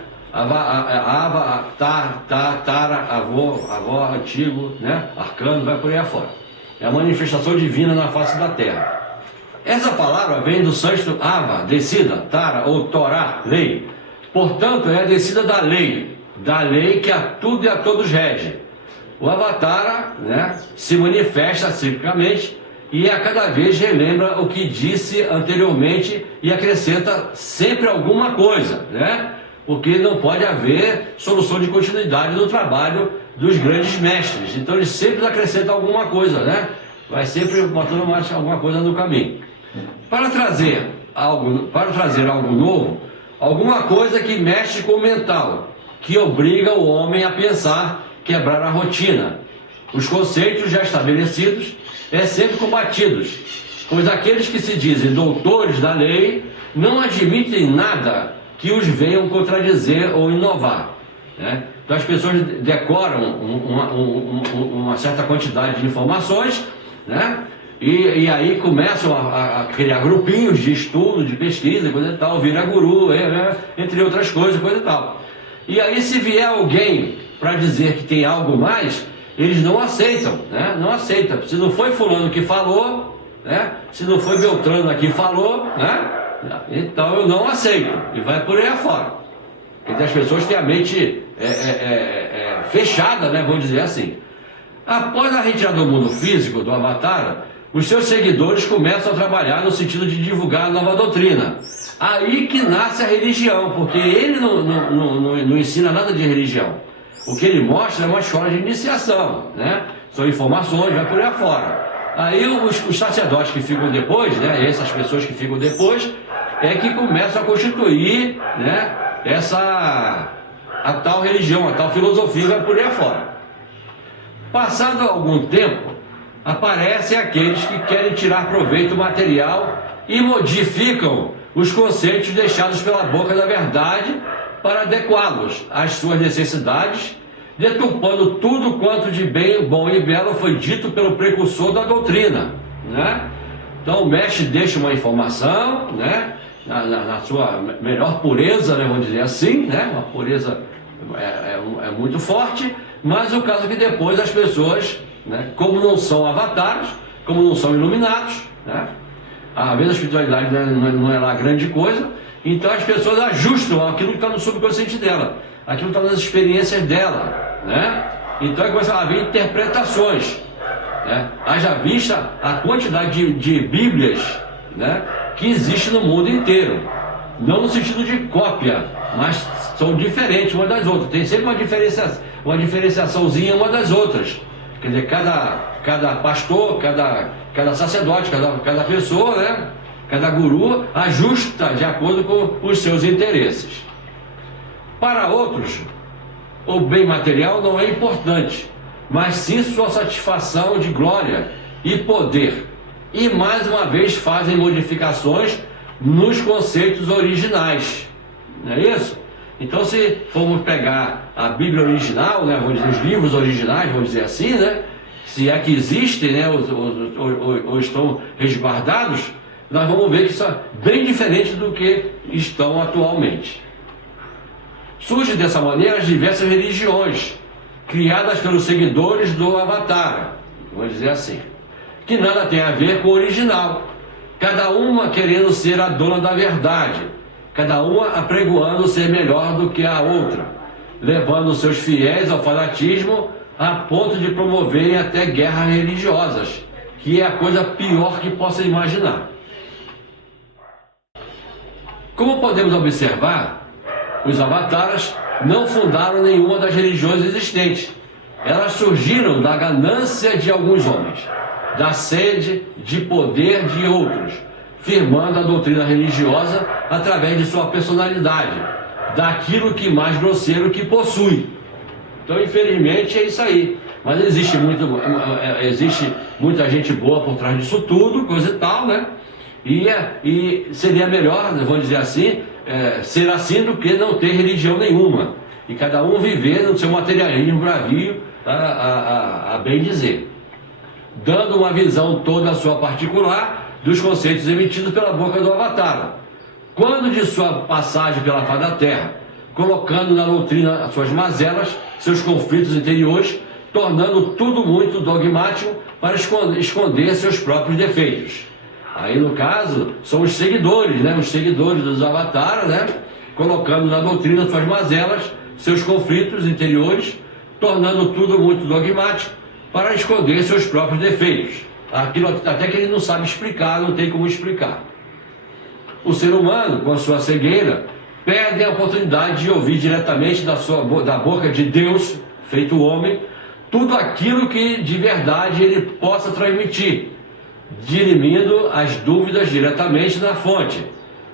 Tara, avó, antigo, né? Arcano, vai por aí afora. É a manifestação divina na face da terra. Essa palavra vem do sânscrito ava, descida, tara ou torá, lei. Portanto, é a descida da lei que a tudo e a todos rege. O avatara, né, se manifesta ciclicamente e a cada vez relembra o que disse anteriormente e acrescenta sempre alguma coisa, né? Porque não pode haver solução de continuidade no trabalho dos grandes mestres. Então eles sempre acrescentam alguma coisa, né? Vai sempre botando mais alguma coisa no caminho. Para trazer algo novo, alguma coisa que mexe com o mental, que obriga o homem a pensar, quebrar a rotina. Os conceitos já estabelecidos sempre combatidos, pois aqueles que se dizem doutores da lei não admitem nada que os venham contradizer ou inovar, né? Então as pessoas decoram uma certa quantidade de informações, né? E aí começam a criar grupinhos de estudo, de pesquisa, coisa e tal, vira guru, entre outras coisas, coisa e tal. E aí se vier alguém para dizer que tem algo mais, eles não aceitam, né? Não aceitam. Se não foi fulano que falou, né? Se não foi Beltrano que falou, né? Então eu não aceito. E vai por aí afora. Quer dizer, as pessoas têm a mente fechada, né? Vamos dizer assim. Após a retirada do mundo físico, do avatar, os seus seguidores começam a trabalhar no sentido de divulgar a nova doutrina. Aí que nasce a religião, porque ele não ensina nada de religião. O que ele mostra é uma escola de iniciação, né? São informações, vai por aí afora. Aí os sacerdotes que ficam depois, né? Essas pessoas que ficam depois, é que começam a constituir, né? A tal religião, a tal filosofia, vai por aí afora. Passado algum tempo, aparecem aqueles que querem tirar proveito material e modificam os conceitos deixados pela boca da verdade para adequá-los às suas necessidades, deturpando tudo quanto de bem, bom e belo foi dito pelo precursor da doutrina, né? Então o mestre deixa uma informação, né? Na sua melhor pureza, né? Vamos dizer assim, né? Uma pureza muito forte, mas o caso é que depois as pessoas, né? Como não são avatares, como não são iluminados, né? Às vezes a espiritualidade não é lá grande coisa, então as pessoas ajustam aquilo que está no subconsciente dela, aquilo que está nas experiências dela, né? Então começa a haver interpretações, né? Haja vista a quantidade de Bíblias, né? Que existe no mundo inteiro, não no sentido de cópia, mas são diferentes umas das outras, tem sempre uma diferenciaçãozinha uma das outras. Quer dizer, cada pastor, cada sacerdote, cada pessoa, né? Cada guru ajusta de acordo com os seus interesses. Para outros, o bem material não é importante, mas sim sua satisfação de glória e poder. E mais uma vez fazem modificações nos conceitos originais. Não é isso? Então, se formos pegar a Bíblia original, né, vamos dizer, os livros originais, vamos dizer assim, né, se é que existem, né, ou estão resguardados, nós vamos ver que isso é bem diferente do que estão atualmente. Surgem dessa maneira as diversas religiões, criadas pelos seguidores do Avatar, vamos dizer assim, que nada tem a ver com o original, cada uma querendo ser a dona da verdade, cada uma apregoando ser melhor do que a outra, levando seus fiéis ao fanatismo a ponto de promoverem até guerras religiosas, que é a coisa pior que possa imaginar. Como podemos observar, os avataras não fundaram nenhuma das religiões existentes. Elas surgiram da ganância de alguns homens, da sede de poder de outros, firmando a doutrina religiosa através de sua personalidade, daquilo que mais grosseiro que possui. Então, infelizmente, é isso aí. Mas existe muita gente boa por trás disso tudo, coisa e tal, né? E seria melhor, vamos dizer assim, ser assim do que não ter religião nenhuma. E cada um viver no seu materialismo bravio, a bem dizer. Dando uma visão toda sua particular dos conceitos emitidos pela boca do Avatar. Quando de sua passagem pela face da Terra, colocando na doutrina as suas mazelas, seus conflitos interiores, tornando tudo muito dogmático para esconder seus próprios defeitos. Aí, no caso, são os seguidores, né? Os seguidores dos avatares, né? Colocando na doutrina suas mazelas, seus conflitos interiores, tornando tudo muito dogmático para esconder seus próprios defeitos. Aquilo até que ele não sabe explicar, não tem como explicar. O ser humano, com a sua cegueira, perde a oportunidade de ouvir diretamente da boca de Deus, feito homem, tudo aquilo que de verdade ele possa transmitir, dirimindo as dúvidas diretamente na fonte,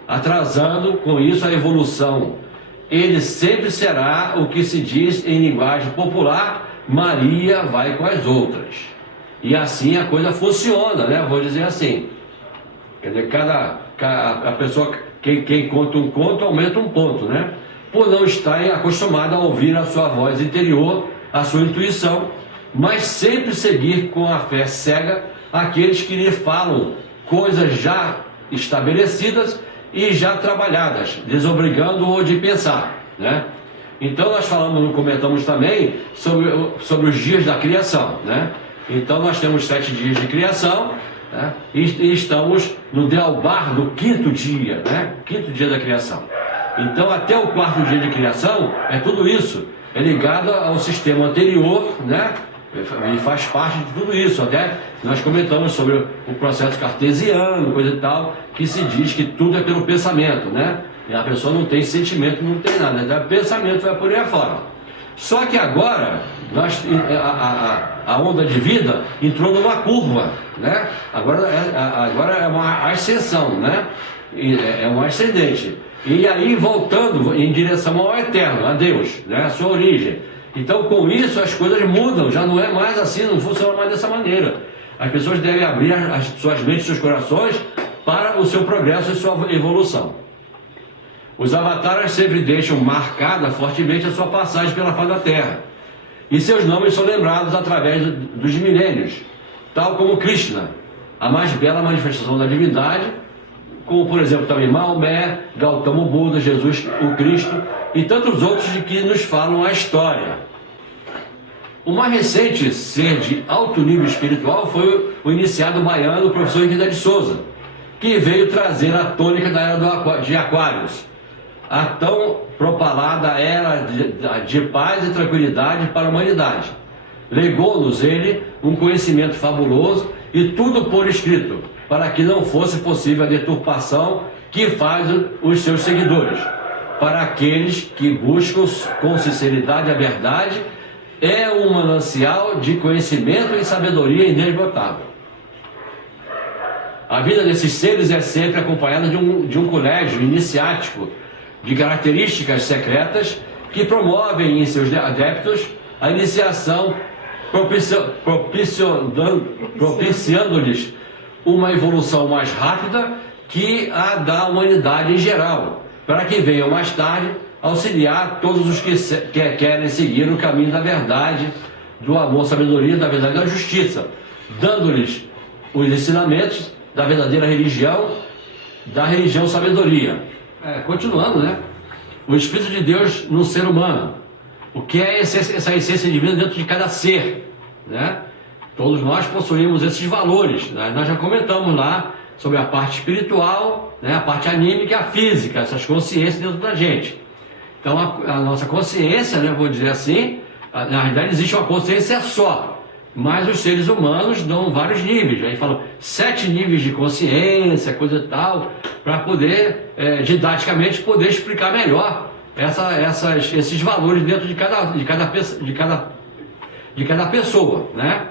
atrasando com isso a evolução. Ele sempre será o que se diz em linguagem popular: Maria vai com as outras. E assim a coisa funciona, né? Vou dizer assim. Quer dizer, a pessoa, quem conta um conto, aumenta um ponto, né? Por não estar acostumado a ouvir a sua voz interior, a sua intuição, mas sempre seguir com a fé cega aqueles que lhe falam coisas já estabelecidas e já trabalhadas, desobrigando-o de pensar, né? Então nós comentamos também sobre os dias da criação, né? Então nós temos 7 dias de criação, né? E estamos no Dealbar do 5º dia, né? 5º dia da criação. Então, até o quarto dia de criação, é tudo isso. É ligado ao sistema anterior, né? E faz parte de tudo isso. Até nós comentamos sobre o processo cartesiano, coisa e tal, que se diz que tudo é pelo pensamento, né? E a pessoa não tem sentimento, não tem nada. Então, o pensamento vai por aí afora. Só que agora, a onda de vida entrou numa curva, né? Agora é uma ascensão, né? É um ascendente. E aí voltando em direção ao eterno, a Deus, né? A sua origem. Então com isso as coisas mudam, já não é mais assim, não funciona mais dessa maneira. As pessoas devem abrir as suas mentes, seus corações para o seu progresso e sua evolução. Os avatares sempre deixam marcada fortemente a sua passagem pela face da Terra. E seus nomes são lembrados através dos milênios, tal como Krishna, a mais bela manifestação da divindade, como por exemplo também Maomé, Gautama Buda, Jesus o Cristo e tantos outros de que nos falam a história. O mais recente ser de alto nível espiritual foi o iniciado baiano, o professor Henrique de Souza, que veio trazer a tônica da era de Aquários, a tão propalada era de paz e tranquilidade para a humanidade. Legou-nos ele um conhecimento fabuloso e tudo por escrito, para que não fosse possível a deturpação que faz os seus seguidores. Para aqueles que buscam com sinceridade a verdade, é um manancial de conhecimento e sabedoria inesgotável. A vida desses seres é sempre acompanhada de um colégio iniciático de características secretas que promovem em seus adeptos a iniciação, propiciando-lhes uma evolução mais rápida que a da humanidade em geral, para que venham mais tarde auxiliar todos os que querem seguir o caminho da verdade, do amor, sabedoria, da verdade e da justiça, dando-lhes os ensinamentos da verdadeira religião, da religião sabedoria. Continuando, né? O Espírito de Deus no ser humano. O que é essa essência divina dentro de cada ser, né? Todos nós possuímos esses valores, né? Nós já comentamos lá sobre a parte espiritual, né? A parte anímica e a física, essas consciências dentro da gente. Então a nossa consciência, né? Vou dizer assim, na realidade existe uma consciência só, mas os seres humanos dão vários níveis. Aí falam 7 níveis de consciência, coisa e tal, para poder, didaticamente, poder explicar melhor esses valores dentro de cada pessoa, né?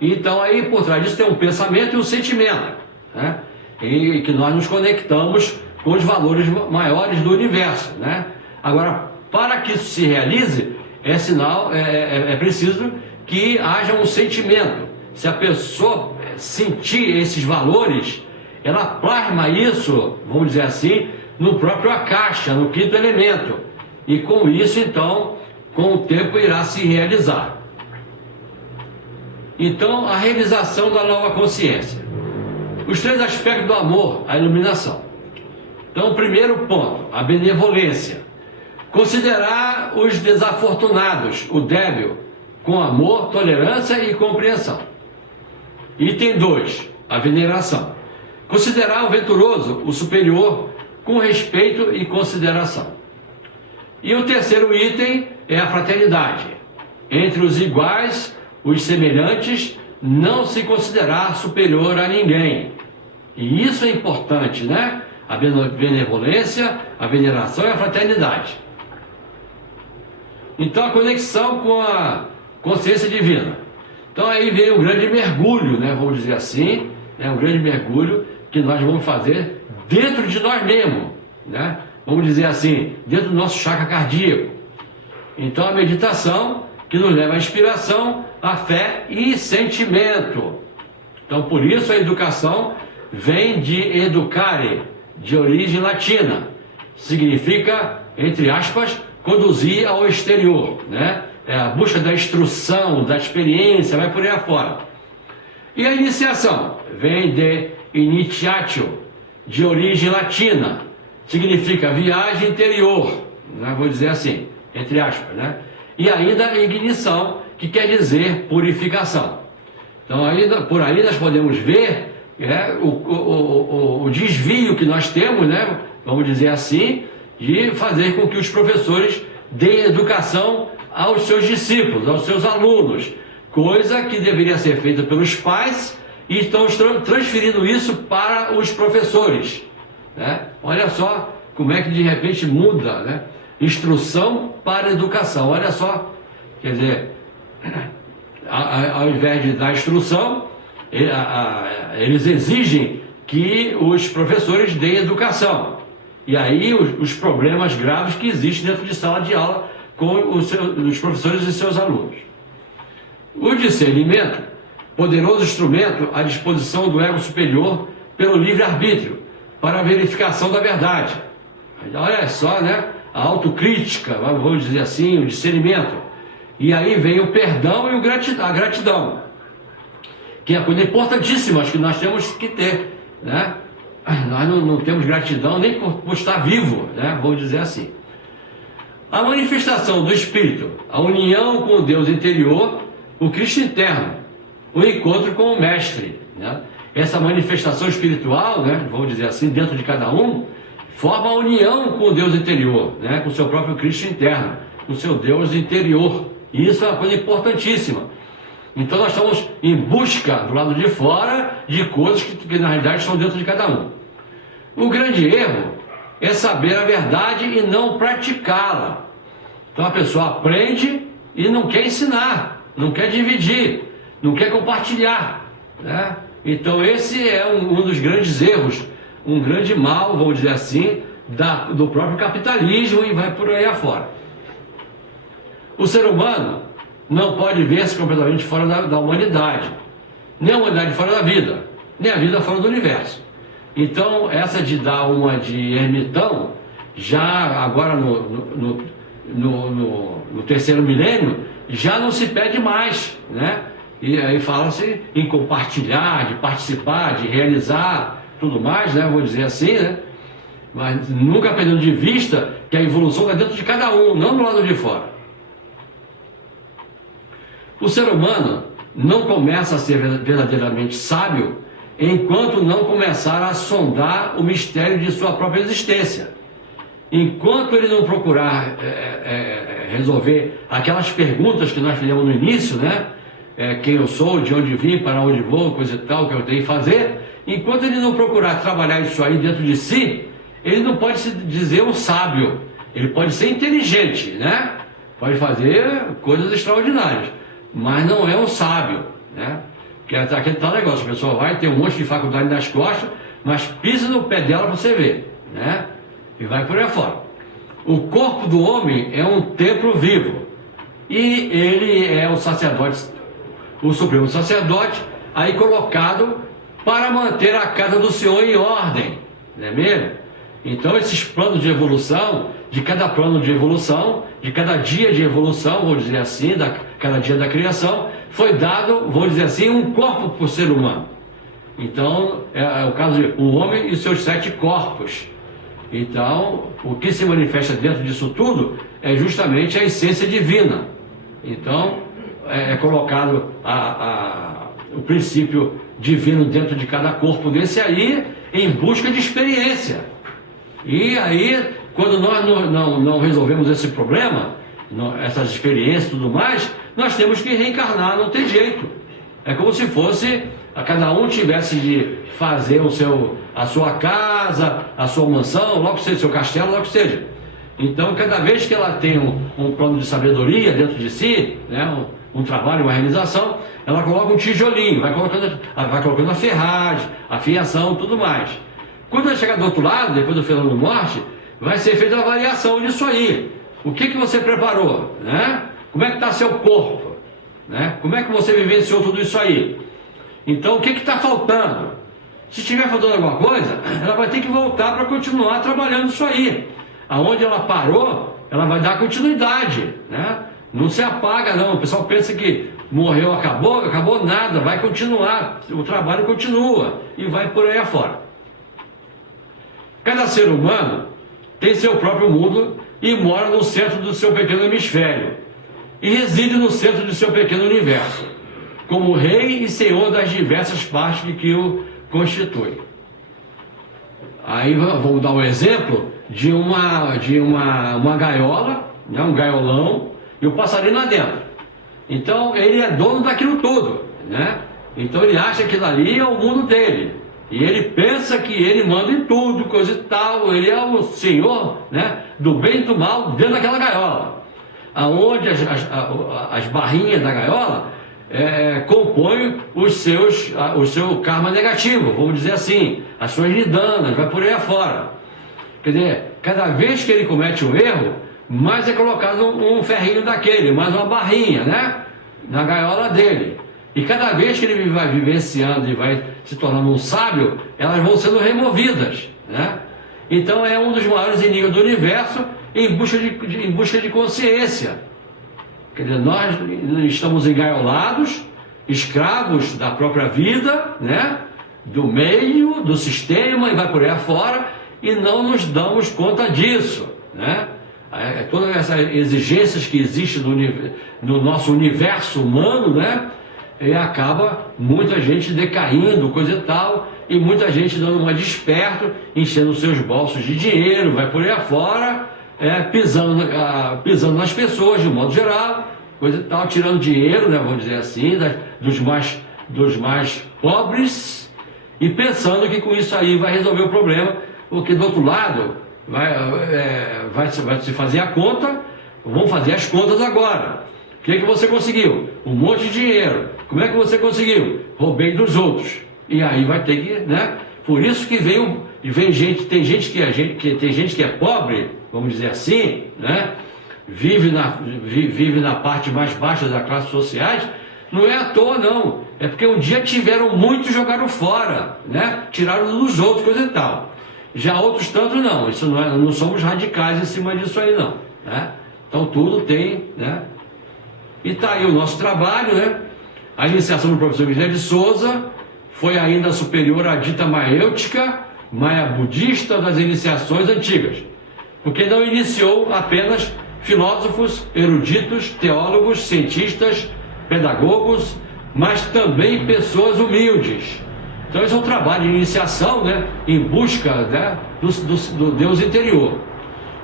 Então aí por trás disso tem um pensamento e um sentimento, né? E que nós nos conectamos com os valores maiores do universo, né? Agora, para que isso se realize, é preciso que haja um sentimento. Se a pessoa sentir esses valores, ela plasma isso, vamos dizer assim, no próprio Akasha, no quinto elemento. E com isso, então, com o tempo irá se realizar. Então, a realização da nova consciência. Os 3 aspectos do amor, a iluminação. Então, o primeiro ponto, a benevolência. Considerar os desafortunados, o débil, com amor, tolerância e compreensão. Item 2, a veneração. Considerar o venturoso, o superior, com respeito e consideração. E o terceiro item é a fraternidade. Entre os iguais, os semelhantes, não se considerar superior a ninguém. E isso é importante, né? A benevolência, a veneração e a fraternidade. Então a conexão com a consciência divina. Então aí vem um grande mergulho, né? Vamos dizer assim, um grande mergulho que nós vamos fazer dentro de nós mesmos, né? Vamos dizer assim, dentro do nosso chakra cardíaco. Então a meditação que nos leva à inspiração, à fé e sentimento. Então por isso a educação vem de educare, de origem latina. Significa, entre aspas, conduzir ao exterior, né? É a busca da instrução, da experiência, vai por aí afora. E a iniciação vem de initiatio, de origem latina, significa viagem interior, né? Vou dizer assim, entre aspas, né? E ainda ignição, que quer dizer purificação. Então ainda, por aí nós podemos ver o desvio que nós temos, né? Vamos dizer assim, de fazer com que os professores deem educação aos seus discípulos, aos seus alunos, coisa que deveria ser feita pelos pais e estão transferindo isso para os professores, né? Olha só como é que de repente muda, né? Instrução para educação, olha só, quer dizer, ao invés de dar instrução, eles exigem que os professores deem educação. E aí os problemas graves que existem dentro de sala de aula com os professores e seus alunos. O discernimento, poderoso instrumento à disposição do ego superior pelo livre-arbítrio, para a verificação da verdade. Olha só, né? A autocrítica, vamos dizer assim, o discernimento. E aí vem o perdão e a gratidão, que é coisa importantíssima, acho que nós temos que ter, né? Nós não temos gratidão nem por estar vivo, né? Vamos dizer assim. A manifestação do Espírito, a união com o Deus interior, o Cristo interno, o encontro com o Mestre, né? Essa manifestação espiritual, né? Vamos dizer assim, dentro de cada um, forma a união com o Deus interior, né? Com o seu próprio Cristo interno, com o seu Deus interior. E isso é uma coisa importantíssima. Então nós estamos em busca, do lado de fora, de coisas que na realidade estão dentro de cada um. O grande erro é saber a verdade e não praticá-la. Então a pessoa aprende e não quer ensinar, não quer dividir, não quer compartilhar, né? Então esse é um dos grandes erros, um grande mal, vamos dizer assim, do próprio capitalismo e vai por aí afora. O ser humano não pode ver-se completamente fora da humanidade, nem a humanidade fora da vida, nem a vida fora do universo. Então, essa de dar uma de ermitão, já agora no terceiro milênio, já não se pede mais, né? E aí fala-se em compartilhar, de participar, de realizar, tudo mais, né? Vou dizer assim, né? Mas nunca perdendo de vista que a evolução está dentro de cada um, não do lado de fora. O ser humano não começa a ser verdadeiramente sábio enquanto não começar a sondar o mistério de sua própria existência. Enquanto ele não procurar resolver aquelas perguntas que nós fizemos no início, né? Quem eu sou, de onde vim, para onde vou, coisa e tal, que eu tenho que fazer. Enquanto ele não procurar trabalhar isso aí dentro de si, ele não pode se dizer um sábio. Ele pode ser inteligente, né? Pode fazer coisas extraordinárias, mas não é um sábio, né? Porque é aquele tal negócio, a pessoa vai ter um monte de faculdade nas costas, mas pisa no pé dela para você ver, né? E vai por aí fora. O corpo do homem é um templo vivo, e ele é o sacerdote, o supremo sacerdote, aí colocado para manter a casa do Senhor em ordem, não é mesmo? Então esses planos de evolução, de cada plano de evolução, de cada dia de evolução, vou dizer assim, cada dia da criação, foi dado, vou dizer assim, um corpo por ser humano. Então é o caso de o homem e seus 7 corpos. Então o que se manifesta dentro disso tudo é justamente a essência divina. Então é colocado o princípio divino dentro de cada corpo desse aí, em busca de experiência. E aí, quando nós não resolvemos esse problema, essas experiências e tudo mais, nós temos que reencarnar, não tem jeito. É como se fosse, cada um tivesse de fazer a sua casa, a sua mansão, logo que seja, seu castelo, logo que seja. Então, cada vez que ela tem um plano de sabedoria dentro de si, né, um trabalho, uma realização, ela coloca um tijolinho, vai colocando a ferragem, a fiação, tudo mais. Quando ela chegar do outro lado, depois do fenômeno morte, vai ser feita a avaliação disso aí. O que você preparou, né? Como é que está seu corpo, né? Como é que você vivenciou tudo isso aí? Então, o que está faltando? Se estiver faltando alguma coisa, ela vai ter que voltar para continuar trabalhando isso aí. Aonde ela parou, ela vai dar continuidade, né? Não se apaga não, o pessoal pensa que morreu, acabou nada, vai continuar, o trabalho continua e vai por aí afora. Cada ser humano tem seu próprio mundo e mora no centro do seu pequeno hemisfério e reside no centro do seu pequeno universo, como rei e senhor das diversas partes que o constituem. Aí vamos dar um exemplo uma gaiola, né, um gaiolão, e o passarinho lá dentro. Então ele é dono daquilo tudo, né? Então ele acha que aquilo ali é o mundo dele. E ele pensa que ele manda em tudo, coisa e tal. Ele é o senhor, né, do bem e do mal dentro daquela gaiola. Aonde as barrinhas da gaiola compõem o seu karma negativo, vamos dizer assim, as suas lidanas, vai por aí afora. Quer dizer, cada vez que ele comete um erro, mais é colocado um ferrinho daquele, mais uma barrinha, né, na gaiola dele. E cada vez que ele vai vivenciando e vai se tornando um sábio, elas vão sendo removidas, né? Então é um dos maiores enigmas do universo em busca de consciência. Quer dizer, nós estamos engaiolados, escravos da própria vida, né? Do meio, do sistema, e vai por aí afora, e não nos damos conta disso, né? Todas essas exigências que existem no nosso universo humano, né? E acaba muita gente decaindo, coisa e tal, e muita gente dando uma de esperto, enchendo seus bolsos de dinheiro, vai por aí afora, pisando nas pessoas de modo geral, coisa e tal, tirando dinheiro, né, vamos dizer assim, dos mais pobres, e pensando que com isso aí vai resolver o problema, porque do outro lado vai se fazer a conta, vão fazer as contas agora. O que você conseguiu? Um monte de dinheiro. Como é que você conseguiu? Roubei dos outros. E aí vai ter que, né? Por isso que tem gente que é pobre, vamos dizer assim, né? Vive na parte mais baixa das classes sociais. Não é à toa, não. É porque um dia tiveram muito e jogaram fora, né? Tiraram dos outros, coisa e tal. Já outros tanto não. Isso não somos radicais em cima disso aí, não, né? Então tudo tem, né? E está aí o nosso trabalho, né? A iniciação do professor Guilherme de Souza foi ainda superior à dita maêutica, maia budista das iniciações antigas, porque não iniciou apenas filósofos, eruditos, teólogos, cientistas, pedagogos, mas também pessoas humildes. Então esse é um trabalho de iniciação, né? Em busca, né, do Deus interior.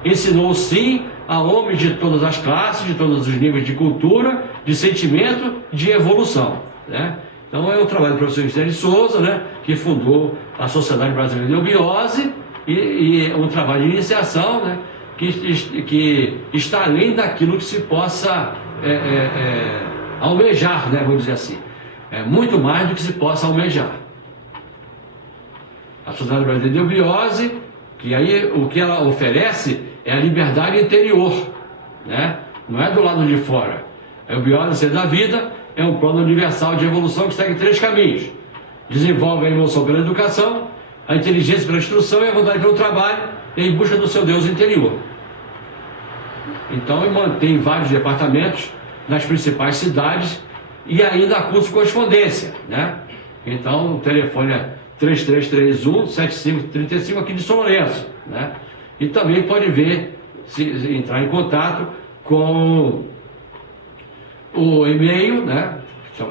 Ensinou sim a homens de todas as classes, de todos os níveis de cultura, de sentimento, de evolução, né? Então é o trabalho do professor Guilherme de Souza, né, que fundou a Sociedade Brasileira de Eubiose, e um trabalho de iniciação, né, que está além daquilo que se possa almejar, né, vamos dizer assim. É muito mais do que se possa almejar. A Sociedade Brasileira de Eubiose, que aí o que ela oferece é a liberdade interior, né? Não é do lado de fora. A eubiose da vida é um plano universal de evolução que segue 3 caminhos. Desenvolve a emoção pela educação, a inteligência pela instrução e a vontade pelo trabalho, em busca do seu Deus interior. Então, mantém vários departamentos nas principais cidades e ainda curso correspondência, né? Então, o telefone é 3331-7535 aqui de São Lourenço, né? E também pode entrar em contato com o e-mail, né?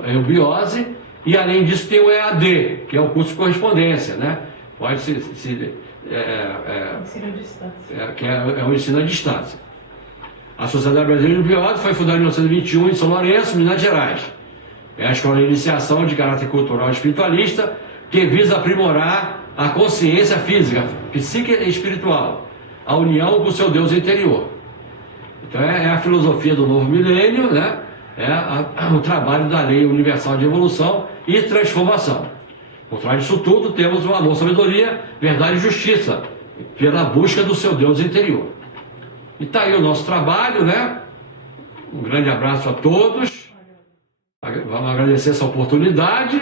Eubiose, e além disso tem o EAD, que é o curso de correspondência, né? Pode ensino à distância. Que é o ensino à distância. A Sociedade Brasileira de Eubiose foi fundada em 1921 em São Lourenço, Minas Gerais. É a escola de iniciação de caráter cultural e espiritualista que visa aprimorar a consciência física, psíquica e espiritual, a união com o seu Deus interior. Então é a filosofia do novo milênio, né? O trabalho da lei universal de evolução e transformação. Por trás disso tudo temos o amor, sabedoria, verdade e justiça, pela busca do seu Deus interior. E está aí o nosso trabalho, né? Um grande abraço a todos. Vamos agradecer essa oportunidade,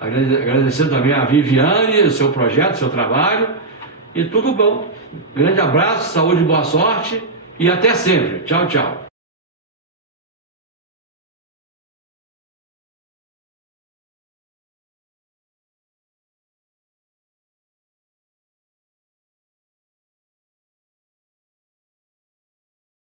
agradecer também a Viviane, o seu projeto, o seu trabalho, e tudo bom. Grande abraço, saúde e boa sorte, e até sempre. Tchau, tchau.